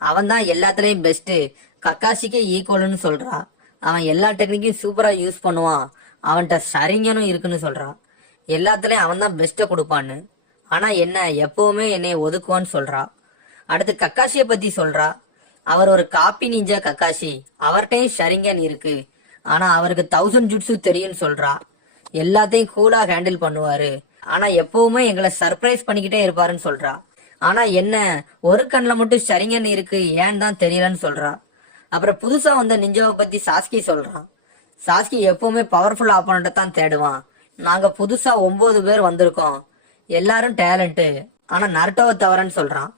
அவன் தான் எல்லாத்துலயும் பெஸ்ட், கக்காஷிக்கே ஈக்குவல்னு சொல்றா. அவன் எல்லா டெக்னிக்கையும் சூப்பரா யூஸ் பண்ணுவான், அவன்கிட்ட சரிங்கனும் இருக்குன்னு சொல்றான். எல்லாத்துலயும் அவன் தான் பெஸ்ட்டை கொடுப்பான்னு. ஆனா என்ன எப்பவுமே என்னை ஒதுக்குவான்னு சொல்றா. அடுத்து கக்காஷியை பத்தி சொல்றா. அவர் ஒரு காப்பி நிஞ்சா கக்காஷி, அவர்கிட்டையும் ஷரிங்கன் இருக்கு, ஆனா அவருக்கு 1000 ஜுட்ஸு தெரியும்னு சொல்றா. எல்லாத்தையும் கூலா ஹேண்டில் பண்ணுவாரு, ஆனா எப்பவுமே எங்களை சர்ப்ரைஸ் பண்ணிக்கிட்டே இருப்பாருன்னு சொல்றா. ஆனா என்ன ஒரு கண்ணுல மட்டும் ஷரிங்கன் இருக்கு, ஏன் தான் தெரியலன்னு சொல்றா. அப்புறம் புதுசா வந்த நிஞ்சாவை பத்தி சாஸ்கி சொல்றான். சாஸ்கி எப்பவுமே பவர்ஃபுல் ஆப்போனண்ட்டை தான் தேடுவான். நாங்க புதுசா 9 பேர் வந்திருக்கோம், எல்லாரும் டேலண்ட், ஆனா நருட்டோவை தவறன்னு சொல்றான்.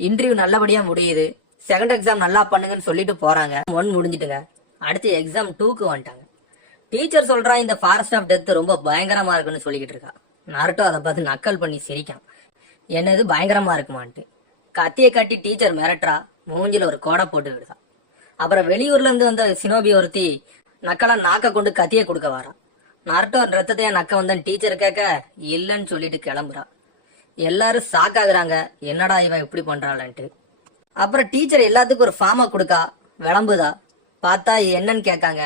இன்டர்வியூ நல்லபடியா முடியுது. செகண்ட் எக்ஸாம் நல்லா பண்ணுங்கன்னு சொல்லிட்டு போறாங்க. 1 முடிஞ்சிட்டுங்க. அடுத்து எக்ஸாம் 2க்கு வந்துட்டாங்க. டீச்சர் சொல்றா, இந்த ஃபாரஸ்ட் ஆஃப் டெத் ரொம்ப பயங்கரமா இருக்குன்னு சொல்லிக்கிட்டு இருக்கா. நருட்டோ அதை பார்த்து நக்கல் பண்ணி சிரிக்கான். என்னது பயங்கரமா இருக்குமான்ட்டு. கத்தியை கட்டி டீச்சர் மிரட்டுறா. மூஞ்சில ஒரு கோடை போட்டு விடுதா. அப்புறம் வெளியூர்ல இருந்து வந்த சினோபி ஒருத்தி நக்கலா நாக்க கொண்டு கத்தியை கொடுக்க வரா. நருட்டோ ரத்தத்தையா நக்க வந்தன் டீச்சர் கேட்க இல்லன்னு சொல்லிட்டு கிளம்புறா. எல்லாரும் ஷாக் ஆகுறாங்க, என்னடா இவன் இப்படி பண்றாளன்ட்டு. அப்புறம் டீச்சர் எல்லாத்துக்கும் ஒரு ஃபார்மா கொடுக்கா. விளம்புதா. பார்த்தா என்னன்னு கேட்காங்க.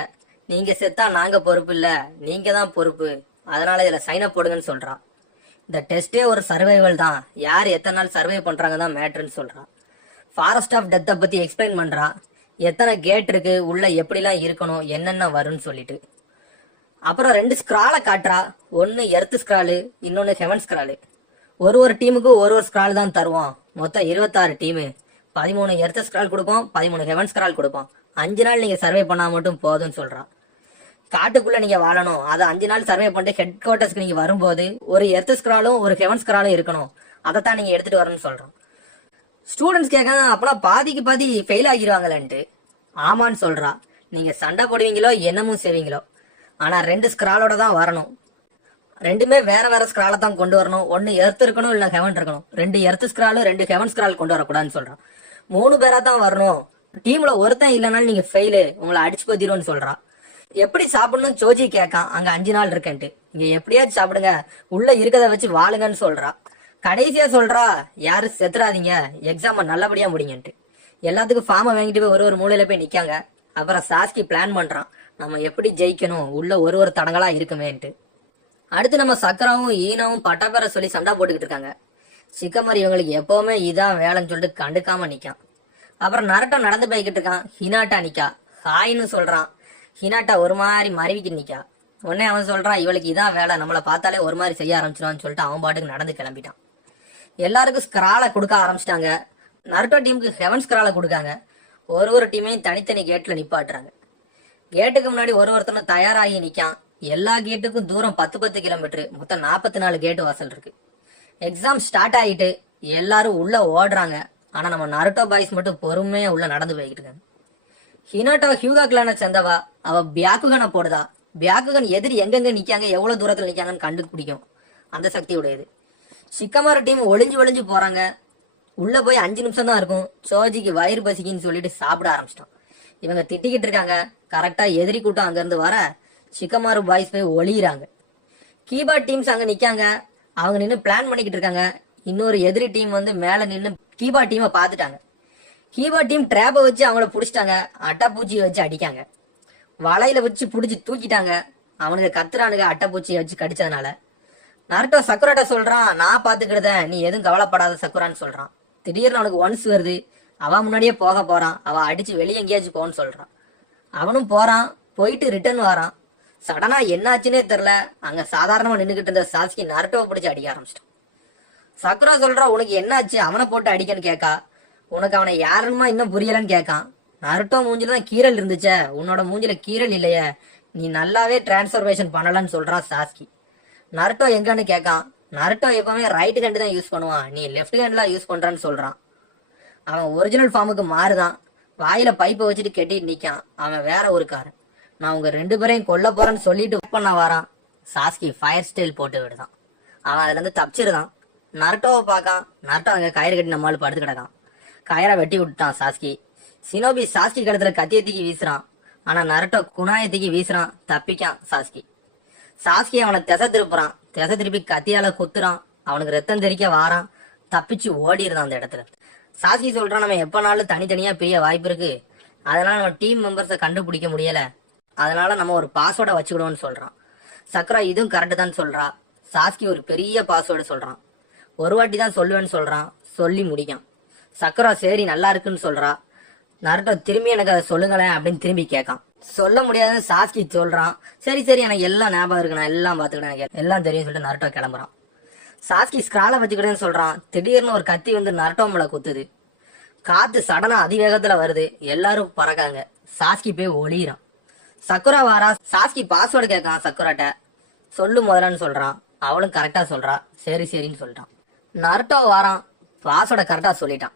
நீங்க செத்தா நாங்க பொறுப்பு இல்ல, நீங்க தான் பொறுப்பு, அதனால இதுல சைன் அப் போடுங்கன்னு சொல்றான். இந்த டெஸ்டே ஒரு சர்வைவல் தான், யார் எத்தனை நாள் சர்வை பண்றாங்க தான் மேட்ருன்னு சொல்றான். ஃபாரஸ்ட் ஆஃப் டெத்தை பத்தி எக்ஸ்பிளைன் பண்றா, எத்தனை கேட் இருக்கு, உள்ள எப்படிலாம் இருக்கணும், என்னென்ன வரும்னு சொல்லிட்டு. அப்புறம் 2 ஸ்கிராலை காட்டுறா, ஒன்னு எர்த் ஸ்கிராலு, இன்னொன்னு ஹெவன் ஸ்கிராலு. ஒரு டீமுக்கு ஒரு ஸ்கிரால் தான் தருவோம். மொத்தம் 26 டீமு, 13 எர்த் ஸ்கிரால் கொடுப்போம், 13 ஹெவன் ஸ்கிரால் கொடுப்போம். 5 நாள் நீங்க சர்வே பண்ணா மட்டும் போதும்னு சொல்றான். காட்டுக்குள்ள நீங்க வாழணும், அதை 5 நாள் சர்வே பண்ணிட்டு ஹெட் குவார்டர்ஸ்க்கு நீங்க வரும்போது ஒரு எர்த் ஸ்கிராலும் ஒரு ஹெவன் ஸ்கிராலும் இருக்கணும், அதைத்தான் நீங்க எடுத்துட்டு வரணும்னு சொல்றான். ஸ்டூடெண்ட்ஸ் கேட்க அப்பெல்லாம் பாதிக்கு பாதி ஃபெயில் ஆகிடுவாங்களேன்ட்டு. ஆமான்னு சொல்றா. நீங்க சண்டை போடுவீங்களோ என்னமும் செய்வீங்களோ, ஆனா 2 ஸ்கிராலோட தான் வரணும். ரெண்டுமே வேற வேற ஸ்கிரால தான் கொண்டு வரணும். ஒன்னு எர்த் இருக்கணும், இல்ல ஹெவன் இருக்கணும். 2 எர்த் ஸ்கிராலும் 2 ஹெவன் ஸ்கிரால் கொண்டு வரக்கூடாதுன்னு சொல்றான். 3 பேரா தான் வரணும். டீம்ல ஒருத்தன் இல்லைனாலும் நீங்க ஃபெயிலு, உங்களை அடிச்சு பத்திடும்னு சொல்றான். எப்படி சாப்பிடணும் சோஜி கேட்கான். அங்க 5 நாள் இருக்கேன்ட்டு. இங்க எப்படியாச்சும் சாப்பிடுங்க, உள்ள இருக்கதை வச்சு வாழுங்கன்னு சொல்றா. கடைசியா சொல்றா, யாரும் செத்துறாதீங்க, எக்ஸாம நல்லபடியா முடிங்கன்ட்டு. எல்லாத்துக்கும் ஃபார்மை வாங்கிட்டு போய் ஒரு மூலையில போய் நிக்காங்க. அப்புறம் சாஸ்கி பிளான் பண்றான், நம்ம எப்படி ஜெயிக்கணும், உள்ள ஒரு தடங்களா இருக்குமேன்ட்டு. அடுத்து நம்ம சக்கராவும் ஈனாவும் பட்டாப்பேர சொல்லி சண்டை போட்டுக்கிட்டு இருக்காங்க. சிக்கமரி இவங்களுக்கு எப்பவுமே இதான் வேலைன்னு சொல்லிட்டு கண்டுக்காம நிக்கான். அப்புறம் நரட்டோ நடந்து போய்கிட்டு இருக்கான். ஹினாட்டா நிக்கா, ஹாய்னு சொல்றான். ஹினாட்டா ஒரு மாதிரி மருவிக்கிட்டு நிக்கா. உடனே அவன் சொல்றான், இவளுக்கு இதான் வேலை, நம்மளை பார்த்தாலே ஒரு மாதிரி செய்ய ஆரம்பிச்சிருவான்னு சொல்லிட்டு அவன் பாட்டுக்கு நடந்து கிளம்பிட்டான். எல்லாருக்கும் ஸ்கிராலை கொடுக்க ஆரம்பிச்சிட்டாங்க. நருட்டோ டீமுக்கு ஹெவன் ஸ்கிராலை கொடுக்காங்க. ஒரு டீமையும் தனித்தனி கேட்ல நிப்பாட்டுறாங்க. கேட்டுக்கு முன்னாடி ஒருத்தனும் தயாராகி நிக்கான். எல்லா கேட்டுக்கும் தூரம் 10 கிலோமீட்டர், மொத்தம் 44 கேட்டு வாசல் இருக்கு. எக்ஸாம் ஸ்டார்ட் ஆகிட்டு எல்லாரும் உள்ள ஓடுறாங்க. ஆனா நம்ம நருட்டோ பாய்ஸ் மட்டும் பொறுமையா உள்ள நடந்து போய்கிட்டு இருக்காங்க. ஹினாட்டோ ஹியூகா கிளானை சேர்ந்தவா, அவ பியாக்குகனை போடுதா. பியாக்குகன் எதிரி எங்கெங்க நிக்காங்க, எவ்வளவு தூரத்துல நிக்காங்கன்னு கண்டுபிடிக்கும் அந்த சக்தி உடையது. சிக்கமாரு டீம் ஒளிஞ்சு போறாங்க. உள்ள போய் 5 நிமிஷம் தான் இருக்கும். சோஜிக்கு வயிறு பசிக்குன்னு சொல்லிட்டு சாப்பிட ஆரம்பிச்சிட்டான். இவங்க திட்டிக்கிட்டு இருக்காங்க. கரெக்டா எதிரி கூட்டம் அங்க இருந்து வர சிக்கமாரு பாய்ஸ் போய் ஒளியிறாங்க. கீபோர்ட் டீம்ஸ் அங்க நிக்காங்க. அவங்க நின்று பிளான் பண்ணிக்கிட்டு இருக்காங்க. இன்னொரு எதிரி டீம் வந்து மேல நின்று கீபோர்ட் டீமை பாத்துட்டாங்க. கீபோர்ட் டீம் ட்ராப்பை வச்சு அவங்கள புடிச்சிட்டாங்க. அட்டைப்பூச்சியை வச்சு அடிக்காங்க. வலையில வச்சு புடிச்சு தூக்கிட்டாங்க. அவனுக்கு கத்துறானுங்க அட்டைப்பூச்சியை வச்சு கடிச்சதுனால. நருட்டோ சக்குராட்ட சொல்றான், நான் பாத்துக்கிட்டத, நீ எதுவும் கவலைப்படாத சக்குரான்னு சொல்றான். திடீர்னு அவனுக்கு ஒன்ஸ் வருது. அவ முன்னாடியே போக போறான். அவ அடிச்சு வெளியே எங்கேயாச்சும் போன்னு சொல்றான். அவனும் போறான். போயிட்டு ரிட்டர்ன் வரான். சடனா என்னாச்சுன்னே தெரியல. அங்க சாதாரணமா நின்றுகிட்டு இருந்த சாஸ்கி நருட்டோவை பிடிச்சு அடிக்க ஆரம்பிச்சிட்டான். சக்குரா சொல்றா, உனக்கு என்னாச்சு, அவனை போட்டு அடிக்கன்னு கேட்கா. உனக்கு அவனை யாருமா இன்னும் புரியலன்னு கேட்கான். நருட்டோ மூஞ்சில தான் கீரல் இருந்துச்சே, உன்னோட மூஞ்சில கீரல் இல்லையே, நீ நல்லாவே டிரான்ஸ்பர்மேஷன் பண்ணலன்னு சொல்றான் சாஸ்கி. நருட்டோ எங்கன்னு கேட்கான். நருட்டோ எப்பவுமே ரைட் ஹேண்ட் தான் யூஸ் பண்ணுவான், நீ லெஃப்ட் ஹேண்ட்லாம் யூஸ் பண்றான்னு சொல்றான். அவன் ஒரிஜினல் ஃபார்முக்கு மாறுதான். வாயில பைப்பை வச்சுட்டு கெட்டிட்டு நிக்கான். அவன் வேற ஒரு காரன். நான் உங்க 2 பேரையும் கொல்ல போறேன்னு சொல்லிட்டு பண்ண வரான். சாஸ்கி ஃபயர் ஸ்டைல் போட்டு விடுதான். அவன் அதுல இருந்து தப்பிச்சிருதான். நருட்டோவை பார்க்கான். நருட்டோ அங்க கயிறு கட்டி நம்மளால படுத்து கிடக்கான். கயிறை வெட்டி விட்டுட்டான் சாஸ்கி. சினோபி சாஸ்கி கழுத்துல கத்திய தூக்கி வீசுறான். ஆனா நருட்டோ குணாய தூக்கி வீசுறான். தப்பிக்கான் சாஸ்கி. சாஸ்கி அவனை திசை திருப்புறான். திசை திருப்பி கத்தியால குத்துறான். அவனுக்கு ரத்தம் தெறிக்க வாரான். தப்பிச்சு ஓடிடுறான் அந்த இடத்துல. சாஸ்கி சொல்றான், நம்ம எப்பனாலும் தனித்தனியா பிரிய வாய்ப்பு இருக்கு, அதனால நம்ம டீம் மெம்பர்ஸை கண்டுபிடிக்க முடியல, அதனால நம்ம ஒரு பாஸ்வேர்டை வச்சுக்கிடுவோம்னு சொல்றான். சக்ரா இதுவும் கரெக்டு தான் சொல்றா. சாஸ்கி ஒரு பெரிய பாஸ்வேர்டு சொல்றான். ஒரு வாட்டி தான் சொல்லுவேன்னு சொல்றான். சொல்லி முடிக்கான். சக்ரா சரி நல்லா இருக்குன்னு சொல்றா. நருட்டோ திரும்பி எனக்கு அதை சொல்லுங்களேன் அப்படின்னு திரும்பி கேட்கான். சொல்ல முடியாதுன்னு சாஸ்கி சொல்றான். சரி எனக்கு எல்லாம் ஞாபகம் இருக்கு, நான் எல்லாம் பாத்துக்கிட்டேன், எனக்கு எல்லாம் தெரியும் சொல்லிட்டு நருட்டோ கிளம்புறான். சாஸ்கி ஸ்கிராலை வச்சுக்கிட்டேன்னு சொல்றான். திடீர்னு ஒரு கத்தி வந்து நருட்டோ மேல குத்துது. காத்து சடனா அதிவேகத்துல வருது. எல்லாரும் பறக்காங்க. சாஸ்கி போய் ஒளியிறான். சக்குரா வாரா. சாஸ்கி பாஸ்வேர்டு கேட்கான் சக்குராட்ட. சொல்லு முதலன்னு சொல்றான். அவளும் கரெக்டா சொல்றா. சரின்னு சொல்றான். நருட்டோ வாரான். பாஸ்வேர்டை கரெக்டா சொல்லிட்டான்.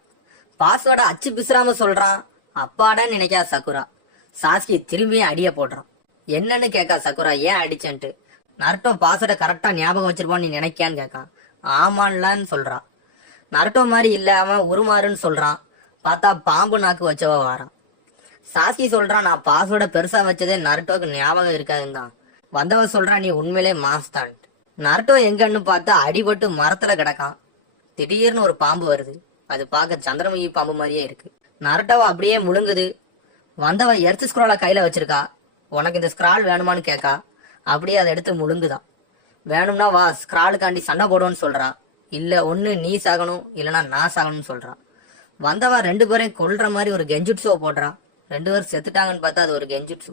பாஸ்வேர்டை அச்சு பிசுறாம சொல்றான். அப்பாடான்னு நினைக்கா சக்குரா. சாஸ்கி திரும்பியும் அடிய போடுறான். என்னன்னு கேட்கா சக்குரா, ஏன் அடிச்சன்ட்டு. நருட்டோ பாஸ்வேர்டை கரெக்டா ஞாபகம் வச்சிருப்பான்னு நீ நினைக்கான்னு கேட்கான். ஆமான்லான்னு சொல்றான். நருட்டோ மாதிரி இல்லாம உருமாறுன்னு சொல்றான். பார்த்தா பாம்பு நாக்கு வச்சவ வாரான். சாஸ்கி சொல்றான், நான் பாஸ்வேர்டை பெருசா வச்சதே நருட்டோக்கு ஞாபகம் இருக்காதுன்னு தான். வந்தவ சொல்றான், நீ உண்மையிலே மாஸ்தான். நருட்டோ எங்கன்னு பார்த்தா அடிபட்டு மரத்துல கிடக்கான். திடீர்னு ஒரு பாம்பு வருது. அது பார்க்க சந்திரமுகி பாம்பு மாதிரியே இருக்கு. நருட்டோவை அப்படியே முழுங்குது. வந்தவ எர்த் ஸ்க்ராலை கையில வச்சிருக்கா. உனக்கு இந்த ஸ்க்ரால் வேணுமான்னு கேட்கா. அப்படியே அதை எடுத்து முழுங்குதான். வேணும்னா வா ஸ்கிராலுக்காண்டி சண்டை போடுவோன்னு சொல்றா. இல்ல ஒண்ணு நீ சாகணும் இல்லைன்னா நான் சாகணும்னு சொல்றா. வந்தவா 2 பேரையும் கொல்ற மாதிரி ஒரு கெஞ்சுட்ஸோ போடுறா. 2 பேரும் செத்துட்டாங்கன்னு பார்த்தா அது ஒரு கெஞ்சுட்ஸு.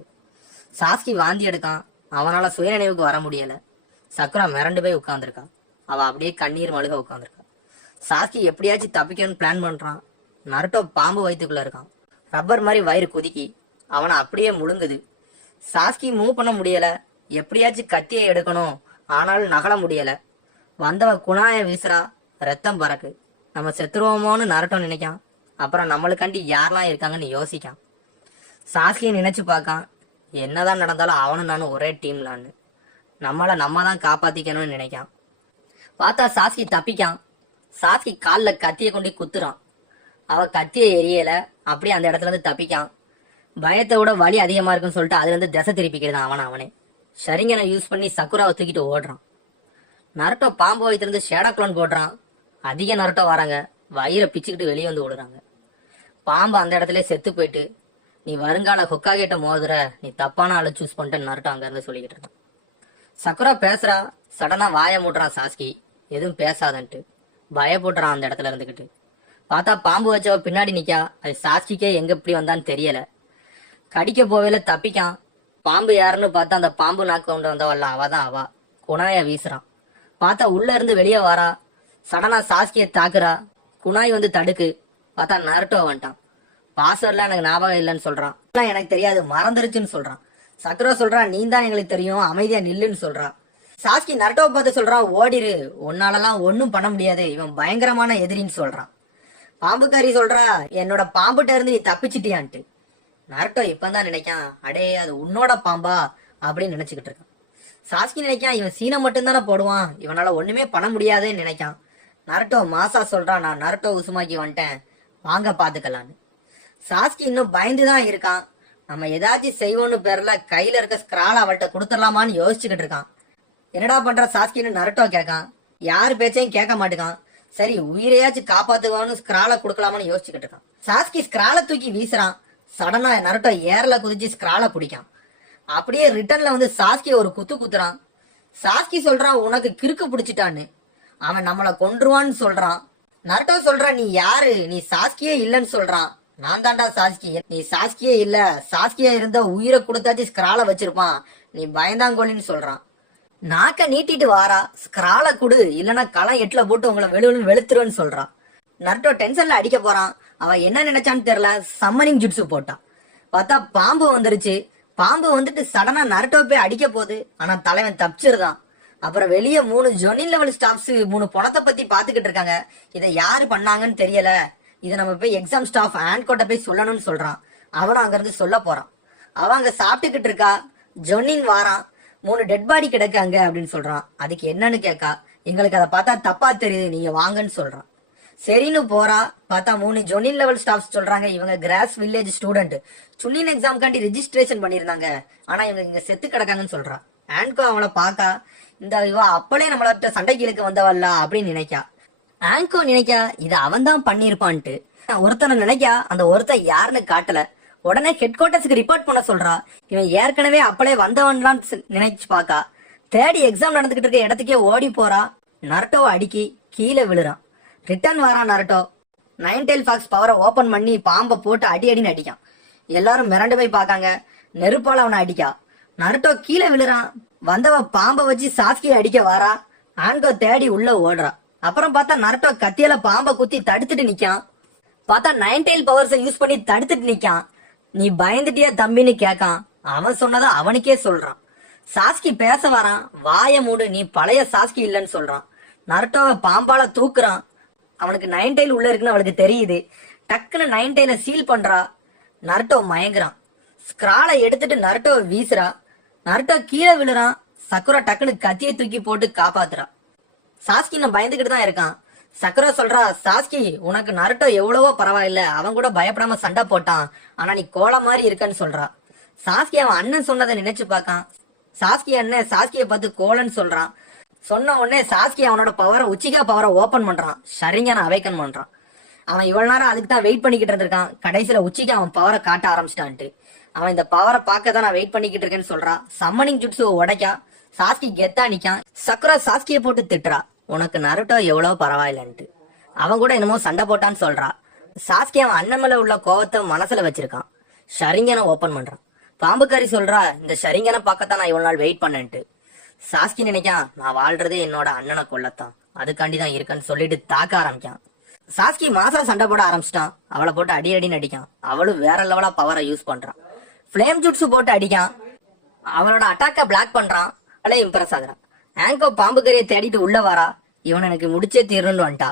சாஸ்கி வாந்தி எடுக்கான். அவனால சுயநினைவுக்கு வர முடியல. சக்குரா மிரண்டு போய் உட்காந்துருக்கான். அவ அப்படியே கண்ணீர் மழுக உட்காந்துருக்கான். சாஸ்கி எப்படியாச்சும் தப்பிக்கணும்னு பிளான் பண்றான். நருட்டோ பாம்பு வயிற்றுக்குள்ள இருக்கான். ரப்பர் மாதிரி வயிறு கொதிக்கி அவனை அப்படியே முழுங்குது. சாஸ்கி மூவ் பண்ண முடியல. எப்படியாச்சும் கத்தியை எடுக்கணும், ஆனாலும் நகல முடியல. வந்தவ குணாய வீசுறா. ரத்தம் பறக்கு. நம்ம செத்துருவோமோன்னு நருட்டோ நினைக்கான். அப்புறம் நம்மளுக்காண்டி யாரெல்லாம் இருக்காங்கன்னு யோசிக்கான். சாஸ்கியை நினைச்சு பார்க்கான். என்னதான் நடந்தாலும் அவனும் நானும் ஒரே டீம்லான்னு. நம்ம தான் காப்பாத்திக்கணும்னு நினைக்கான். பார்த்தா சாஸ்கி தப்பிக்கான். சாஸ்கி காலில் கத்தியை கொண்டு குத்துறான். அவ கத்தியை எரியல. அப்படியே அந்த இடத்துல இருந்து தப்பிக்கான். பயத்தை விட வலி அதிகமா இருக்குன்னு சொல்லிட்டு அதுல இருந்து திசை திருப்பிக்கிறான் அவனே. ஷரிங்கனை யூஸ் பண்ணி சக்குராவை தூக்கிட்டு ஓடுறான். நருட்டோ பாம்பு வைத்திருந்து ஷேடோ க்ளோன் போடுறான். அதிக நருட்டோ வராங்க. வயிறை பிச்சுக்கிட்டு வெளியே வந்து ஓடுறாங்க. பாம்பு அந்த இடத்துல செத்து போயிட்டு, நீ வருங்கால ஹொக்காகேட்ட மோதுற, நீ தப்பான ஆளை சூஸ் பண்ணிட்டு நருட்டோ அங்க இருந்து சொல்லிக்கிட்டு இருக்கான். சக்குரா பேசுறா. சடனா வாய மூடுறான் சாஸ்கி. எதுவும் பேசாதன்ட்டு பயப்படுறான் அந்த இடத்துல இருந்துகிட்டு. பார்த்தா பாம்பு வச்சவ பின்னாடி நிக்கா. அது சாஸ்கிக்கே எங்க இப்படி வந்தான்னு தெரியல. கடிக்க போவேல தப்பிக்கான். பாம்பு யாருன்னு பார்த்தா அந்த பாம்பு நாக்கு கொண்டு வந்தவல்ல அவதான் அவ. குணாய வீசுறான். பார்த்தா உள்ள இருந்து வெளியே வாரா. சடனா சாஸ்கியை தாக்குறா. குணாய் வந்து தடுக்கு. பார்த்தா நருட்டோ வந்துட்டான். பாஸ்வேர்ட்லாம் எனக்கு ஞாபகம் இல்லைன்னு சொல்றான். எனக்கு தெரியாது மறந்துருச்சுன்னு சொல்றான். சக்குரா சொல்றான், நீ தான் எங்களுக்கு தெரியும், அமைதியா நில்லுன்னு சொல்றான். சாஸ்கி நருட்டோவை பார்த்து சொல்றான், ஓடிரு, உன்னாலலாம் ஒன்னும் பண்ண முடியாது, இவன் பயங்கரமான எதிரின்னு சொல்றான். பாம்புக்காரி சொல்றா, என்னோட பாம்புட்ட இருந்து நீ தப்பிச்சிட்டியான்ட்டு. நருட்டோ இப்பதான் நினைக்கான், அடே அது உன்னோட பாம்பா அப்படின்னு நினைச்சுக்கிட்டு இருக்கான். சாஸ்கி நினைக்கான், இவன் சீனை மட்டும்தானே போடுவான், இவனால ஒண்ணுமே பண்ண முடியாதுன்னு நினைக்கான். நருட்டோ மாசா சொல்றான், நான் நருட்டோ உசுமாக்கி வந்துட்டேன், வாங்க பாத்துக்கலான்னு. சாஸ்கி இன்னும் பயந்துதான் இருக்கான். நம்ம ஏதாச்சும் செய்வோன்னு பேர்ல கையில இருக்க ஸ்கிரால் அவள்கிட்ட கொடுத்துடலாமான்னு யோசிச்சுக்கிட்டு இருக்கான். என்னடா பண்ற சாஸ்கின்னு நருட்டோ கேட்கான். யாரு பேச்சையும் கேட்க மாட்டேக்கான். சரி உயிரையாச்சும் காப்பாத்துவான்னு ஸ்கிரால கொடுக்கலாமான்னு யோசிச்சுக்கிட்டு இருக்கான். சாஸ்கி ஸ்கிரால தூக்கி வீசுறான். சடனா நருட்டோ ஏர்ல குதிச்சு ஸ்கிரால பிடிக்கான். அப்படியே ரிட்டர்ன்ல வந்து சாஸ்கி ஒரு குத்து குத்துறான். சாஸ்கி சொல்றான், உனக்கு கிறுக்கு பிடிச்சிட்டான்னு, அவன் நம்மளை கொன்றுவான்னு சொல்றான். நருட்டோ சொல்றான், நீ யாரு, நீ சாஸ்கியே இல்லன்னு சொல்றான். நான் தாண்டா சாஸ்கி, நீ சாஸ்கியே இல்ல, சாஸ்கியா இருந்த உயிரை கொடுத்தாச்சு ஸ்கிரால வச்சிருப்பான், நீ பயந்தாங்கோலின்னு சொல்றான். நாக்க நீட்டிட்டு வாரா, ஸ்கிரால குடு, இல்லன்னா களம் 8ல போட்டு உங்களை வெளுன்னு வெளுத்துருன்னு சொல்றான். நருட்டோ டென்ஷன்ல அடிக்க போறான். அவன் என்ன நினைச்சான்னு தெரியல, சம்மனிங் ஜுட்ஸு போட்டான். பார்த்தா பாம்பு வந்துருச்சு. பாம்பு வந்துட்டு சடனா நருட்டோ போய் அடிக்க போகுது. ஆனா தலைவன் தப்பிச்சிருதான். அப்புறம் வெளியே 3 ஜொனின் லெவல் ஸ்டாஃப்ஸ் 3 பணத்தை பத்தி பாத்துக்கிட்டு இருக்காங்க. இதை யாரு பண்ணாங்கன்னு தெரியல, இதை நம்ம போய் எக்ஸாம் ஸ்டாஃப் ஆன்கோட்ட போய் சொல்லணும்னு சொல்றான். அவனும் அங்க இருந்து சொல்ல போறான். அவன் அங்க சாப்பிட்டுக்கிட்டு இருக்கா. ஜொனின் வாரான். 3 டெட் பாடி கிடக்காங்க அப்படின்னு சொல்றான். அதுக்கு என்னன்னு கேட்கா. எங்களுக்கு அதை பார்த்தா தப்பா தெரியுது, நீங்க வாங்கன்னு சொல்றான். சரின்னு போறா. பார்த்தா 3 ஜொனின் லெவல் ஸ்டாஃப் சொல்றாங்க, இவங்க கிராஸ் வில்லேஜ் ஸ்டூடெண்ட், சுன்னின் எக்ஸாம்காண்டி ரெஜிஸ்ட்ரேஷன் பண்ணிருந்தாங்க, ஆனா இவங்க இங்க செத்து கிடக்காங்கன்னு சொல்றான். ஆன்கோ அவளை பாக்கா, இந்த இவ அப்பளே நம்மள சண்டைக்கு இழுக்க வந்தவல்ல அப்படின்னு நினைக்கா. ஆன்கோ நினைக்கா, இது அவன் தான் பண்ணிருப்பான்ட்டு. ஒருத்தனை நினைக்கா, அந்த ஒருத்தன் யாருன்னு காட்டல. உடனே ஹெட் குவார்டர்ஸ்க்கு ரிப்போர்ட் பண்ண சொல்றா. இவன் ஏற்கனவே அப்பளே வந்தவன்லாம் நினைச்சு பாக்கா. தேடி எக்ஸாம் நடந்துகிட்டு இருக்க இடத்துக்கே ஓடி போறா. நருட்டோவை அடிக்கி கீழே விழுறான். ரிட்டர்ன் வரான் நருட்டோ. 9 டெயில் ஃபாக்ஸ் பவரை ஓபன் பண்ணி பாம்பை போட்டு அடி அடின்னு அடிக்கான். எல்லாரும் மிரண்டு போய் பாக்காங்க. நெருப்பால அவனை அடிக்கா. நருட்டோ கீழே விழுறான். வந்தவ பாம்பை வச்சு சாஸ்கியை அடிக்க வாரா. ஆன்கோ தேடி உள்ள ஓடுறா. அப்புறம் பார்த்தா நருட்டோ கத்தியில பாம்பை குத்தி தடுத்துட்டு நிக்கான். பார்த்தா 9 டெயில் பவர்ஸை யூஸ் பண்ணி தடுத்துட்டு நிக்கான். நீ பயந்துட்டியா தம்பின்னு கேட்கான். அவன் சொன்னதை அவனுக்கே சொல்றான். சாஸ்கி பேச வரான். வாய மூடு, நீ பழைய சாஸ்கி இல்லன்னு சொல்றான். நருட்டோவை பாம்பால தூக்குறான். அவனுக்கு 9 டெயில் உள்ள இருக்குன்னு அவளுக்கு தெரியுது. டக்குன்னு 9 டெயில சீல் பண்றா. நருட்டோ மயங்குறான். ஸ்கிராலை எடுத்துட்டு நருட்டோவை வீசுறா. நருட்டோ கீழே விழுறான். சக்குரா டக்குன்னு கத்தியை தூக்கி போட்டு காப்பாத்துறா. சாஸ்கி நான் பயந்துகிட்டு தான் இருக்கான். சக்குரா சொல்றா, சாஸ்கி உனக்கு நருட்டோ எவ்வளவோ பரவாயில்ல, அவன் கூட பயப்படாம சண்டை போட்டான், ஆனா நீ கோல மாதிரி இருக்கன்னு சொல்றா. சாஸ்கி அவன் அண்ணன் சொன்னதை நினைச்சு பார்க்கான். சாஸ்கி அண்ணன் சாஸ்கியை பார்த்து கோலன்னு சொல்றான். சொன்ன உடனே சாஸ்கி அவனோட பவரை உச்சிகா பவரை ஓபன் பண்றான். ஷரிங்கனை அவைக்கன் பண்றான். அவன் இவ்வளவு நேரம் அதுக்கு தான் வெயிட் பண்ணிக்கிட்டு இருந்திருக்கான். கடைசியில உச்சிகா அவன் பவரை காட்ட ஆரம்பிச்சிட்டான்ட்டு. அவன் இந்த பவரை பார்க்க தான் நான் வெயிட் பண்ணிக்கிட்டு இருக்கேன்னு சொல்றான். சம்மனிங் ஜுட்ஸுவை உடைக்கா. சாஸ்கி கெத்தா நிக்கான். சக்குரா சாஸ்கிய போட்டு திட்டுறா, உனக்கு நருட்டோ எவ்வளவு பரவாயில்லன்ட்டு. அவன் கூட என்னமோ சண்டை போட்டான்னு சொல்றா. சாஸ்கி அவன் அண்ணன் மேல உள்ள கோவத்தை மனசுல வச்சிருக்கான். ஷரிங்கனை ஓபன் பண்றான். பாம்புக்காரி சொல்றா, இந்த ஷரிங்கனை பார்க்கத்தான் நான் இவ்வளவு நாள் வெயிட் பண்ணேன்ட்டு. சாஸ்கி நினைக்கான், நான் வாழ்றதே என்னோட அண்ணனை கொல்லத்தான், அதுக்காண்டிதான் இருக்கேன்னு சொல்லிட்டு தாக்க ஆரம்பிக்கான். சாஸ்கி மாசா சண்டை போட ஆரம்பிச்சிட்டான். அவளை போட்டு அடி அடின்னு அடிக்கான். அவளும் வேற லெவலா பவரை யூஸ் பண்றான். பிளேம் ஜுட்ஸு போட்டு அடிக்கான். அவனோட அட்டாக்க பிளாக் பண்றான். அவளே இம்ப்ரெஸ் ஆகுறான். ஆங்கோ பாம்புக்கறியை தேடிட்டு உள்ள வரா. இவன் எனக்கு முடிச்சே தீரணும்னு வந்துட்டா.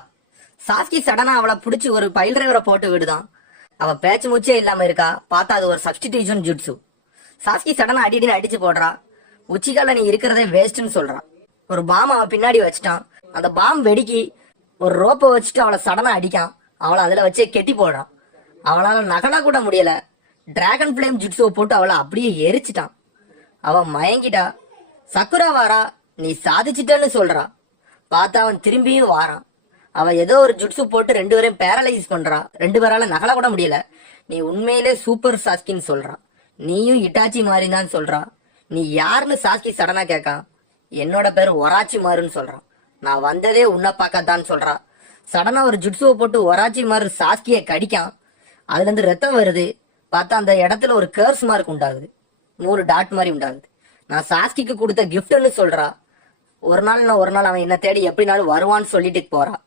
சாஸ்கி சடனா அவளை பிடிச்சி ஒரு பைல் டிரைவரை போட்டு விடுதான். அவ பேச்சு மூச்சே இல்லாம இருக்கா. பார்த்தா அது ஒரு சப்ஸ்டிடியூஷன் ஜுட்ஸு. சாஸ்கி சடனா அடின்னு அடிச்சு போடுறா. உச்சிகால நீ இருக்கிறதே வேஸ்ட்னு சொல்றான். ஒரு பாம் அவன் பின்னாடி வச்சுட்டான். அந்த பாம் வெடிக்கி ஒரு ரோப்பை வச்சுட்டு அவளை சடனா அடிக்கான். அவளை அதுல வச்சே கெட்டி போடுறான். அவளால நகலா கூட முடியல. டிராகன் பிளேம் ஜுட்ஸுவை போட்டு அவளை அப்படியே எரிச்சிட்டான். அவன் மயங்கிட்டா. சக்குரா வாரா, நீ சாதிச்சிட்டன்னு சொல்றா. பார்த்தா அவன் திரும்பியும் வாரான். அவ ஏதோ ஒரு ஜுட்ஸு போட்டு 2 பேரையும் பேரலைஸ் பண்றா. 2 பேரால நகல கூட முடியல. நீ உண்மையிலே சூப்பர் சாஸ்கின்னு சொல்றான். நீயும் இட்டாச்சி மாறினான்னு சொல்றா. நீ யாருன்னு சாஸ்கி சடனா கேட்கான். என்னோட பேர் ஒராச்சி மாறுன்னு சொல்றான். நான் வந்ததே உன்னை பார்க்கத்தான் சொல்றா. சடனா ஒரு ஜுட்ஸுவை போட்டு ஒராச்சி மாறு சாஸ்கிய கடிக்கான். அதுல இருந்து ரத்தம் வருது. பார்த்தா அந்த இடத்துல ஒரு கர்ஸ் மார்க் உண்டாகுது. 3 டாட் மாதிரி உண்டாகுது. நான் சாஸ்கிக்கு கொடுத்த கிஃப்ட்னு சொல்றா. ஒரு நாள் அவன் என்ன தேடி எப்படினாலும் வருவான்னு சொல்லிட்டு போறான்.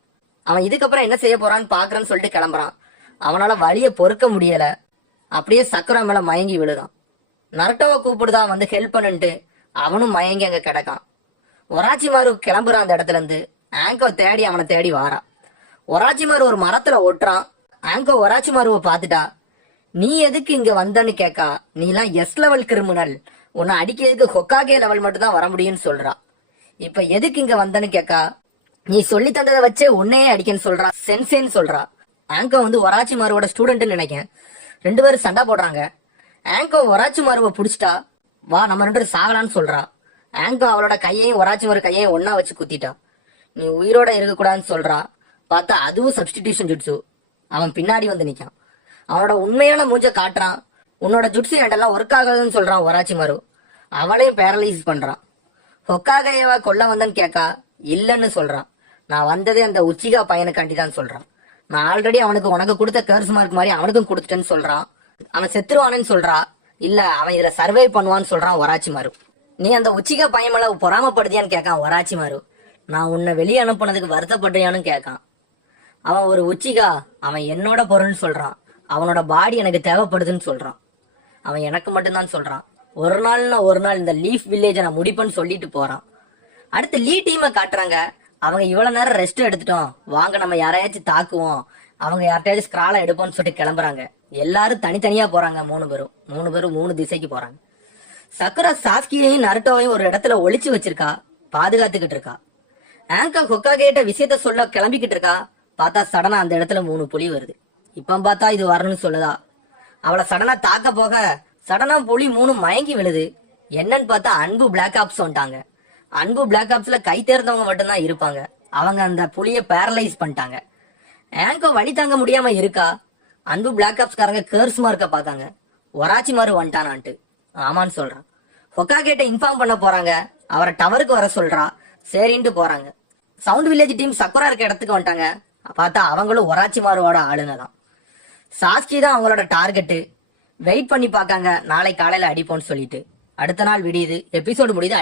அவன் இதுக்கப்புறம் என்ன செய்ய போறான்னு பாக்குறேன்னு சொல்லிட்டு கிளம்புறான். அவனால வழிய பொறுக்க முடியல. அப்படியே சக்குரா மேல மயங்கி விழுறான். நரட்டோவை கூப்பிடுதா வந்து ஹெல்ப் பண்ணுன்ட்டு. அவனும் மயங்கி அங்க கிடக்கான். ஒராச்சிமாரு கிளம்புறான் அந்த இடத்துல இருந்து. ஆங்கோ தேடி அவனை தேடி வாரான். ஒராச்சிமாரு ஒரு மரத்துல ஒட்டுறான். ஆங்கோ ஒராச்சிமாருவை பாத்துட்டா. நீ எதுக்கு இங்க வந்தன்னு கேக்கா. நீ எல்லாம் எஸ் லெவல் கிரிமினல், உன்னை அடிக்கிறதுக்கு ஹொக்காகே லெவல் மட்டும் தான் வர முடியும்னு சொல்றா. இப்ப எதுக்கு இங்க வந்தன்னு கேக்கா. நீ சொல்லி தந்ததை வச்சே உன்னையே அடிக்கன்னு சொல்றா. சென்சேன்னு சொல்றா. ஆங்கோ வந்து ஒராச்சிமாரோட ஸ்டூடெண்ட் நினைக்கேன். 2 பேரும் சண்டை போடுறாங்க. ஆங்கோ ஒராச்சிமாருவை புடிச்சிட்டா. வா நம்ம 2 பேரும் சாகலான்னு சொல்றா. ஆங்கோ அவளோட கையையும் ஒராச்சிமாரு கையையும் ஒன்னா வச்சு குத்திட்டா. நீ உயிரோட இருக்கக்கூடாதுன்னு சொல்றா. பார்த்தா அதுவும் சப்ஸ்டிடியூஷன் ஜுட்ஸு. அவன் பின்னாடி வந்து நிக்கான். அவனோட உண்மையான மூஞ்ச காட்டுறான். உன்னோட ஜுட்ஸு என்டெல்லாம் ஒர்க் ஆகாதுன்னு சொல்றான் ஒராச்சிமாரு. அவளையும் பேரலைஸ் பண்றான். ஹொக்காகையவா கொல்ல வந்தன்னு கேக்கா. இல்லன்னு சொல்றான். நான் வந்ததே அந்த உச்சிகா பையனுக்காண்டி தான் சொல்றான். நான் ஆல்ரெடி அவனுக்கு உனக்கு கொடுத்த கர்ஸ் மார்க் மாதிரி அவனுக்கும் கொடுத்துட்டேன்னு சொல்றான். அவன் செத்துருவானு சொல்றா. இல்ல அவன் இதுல சர்வை பண்ணுவான்னு சொல்றான் ஒராச்சிமாரு. நீ அந்த உச்சிகா பையன் மேல பொறாமப்படுதியான்னு கேட்கான் ஒராச்சிமாரு. நான் உன்னை வெளியே அனுப்புனதுக்கு வருத்தப்படுறியான்னு கேட்கான். அவன் ஒரு உச்சிகா, அவன் என்னோட பொருள்னு சொல்றான். அவனோட பாடி எனக்கு தேவைப்படுதுன்னு சொல்றான். அவன் எனக்கு மட்டும்தான் சொல்றான். ஒரு நாள் இந்த லீஃப் வில்லேஜை நான் முடிப்பேன்னு சொல்லிட்டு போறான். அடுத்து லீ டீமை காட்டுறாங்க. அவங்க இவ்வளவு நேரம் ரெஸ்ட் எடுத்துட்டோம், வாங்க நம்ம யாரையாச்சும் தாக்குவோம், அவங்க யார்கிட்டயாச்சும் ஸ்கிரால எடுப்போம்னு சொல்லிட்டு கிளம்புறாங்க. எல்லாரும் தனித்தனியா போறாங்க. 3 பேரும் 3 திசைக்கு போறாங்க. சக்குரா சாஸ்கியையும் நருட்டோவையும் ஒரு இடத்துல ஒளிச்சு வச்சிருக்கா. பாதுகாத்துக்கிட்டு இருக்கா. ஆங்கா ஹொக்காகேட்ட விஷயத்த சொல்ல கிளம்பிக்கிட்டு இருக்கா. பார்த்தா சடனா அந்த இடத்துல 3 புலி வருது. இப்ப பார்த்தா இது வரணும்னு சொல்லுதா. அவளை சடனா தாக்க போக சடனா புலி 3 மயங்கி விழுது. என்னன்னு பார்த்தா அன்பு பிளாக் ஆப்ஸ் வந்துட்டாங்க. அன்பு பிளாக் ஆப்ஸ்ல கை தேர்ந்தவங்க மட்டும்தான் இருப்பாங்க. அவங்க அந்த புலிய பேரலைஸ் பண்ணிட்டாங்க. ஆங்கோ வழி தாங்க முடியாம இருக்கா. அன்பு பிளாக் ஆப்ஸ்காரங்க கர்ஸ் மார்க்க பார்த்தாங்க. ஒராச்சிமாரு வந்துட்டானான்ட்டு ஆமான்னு சொல்றான். ஹொக்காகேட்ட இன்ஃபார்ம் பண்ண போறாங்க. அவரை டவருக்கு வர சொல்றா. சரின்ட்டு போறாங்க. சவுண்ட் வில்லேஜ் டீம் சக்குரா இருக்க இடத்துக்கு வந்துட்டாங்க. பார்த்தா அவங்களும் ஒராச்சிமாரோட ஆளுங்க தான். சாஸ்கி தான் அவங்களோட டார்கெட்டு. வெயிட் பண்ணி பார்க்காங்க, நாளை காலையில அடிப்போம்னு சொல்லிட்டு. அடுத்த நாள் விடியுது. எபிசோடு முடியுது.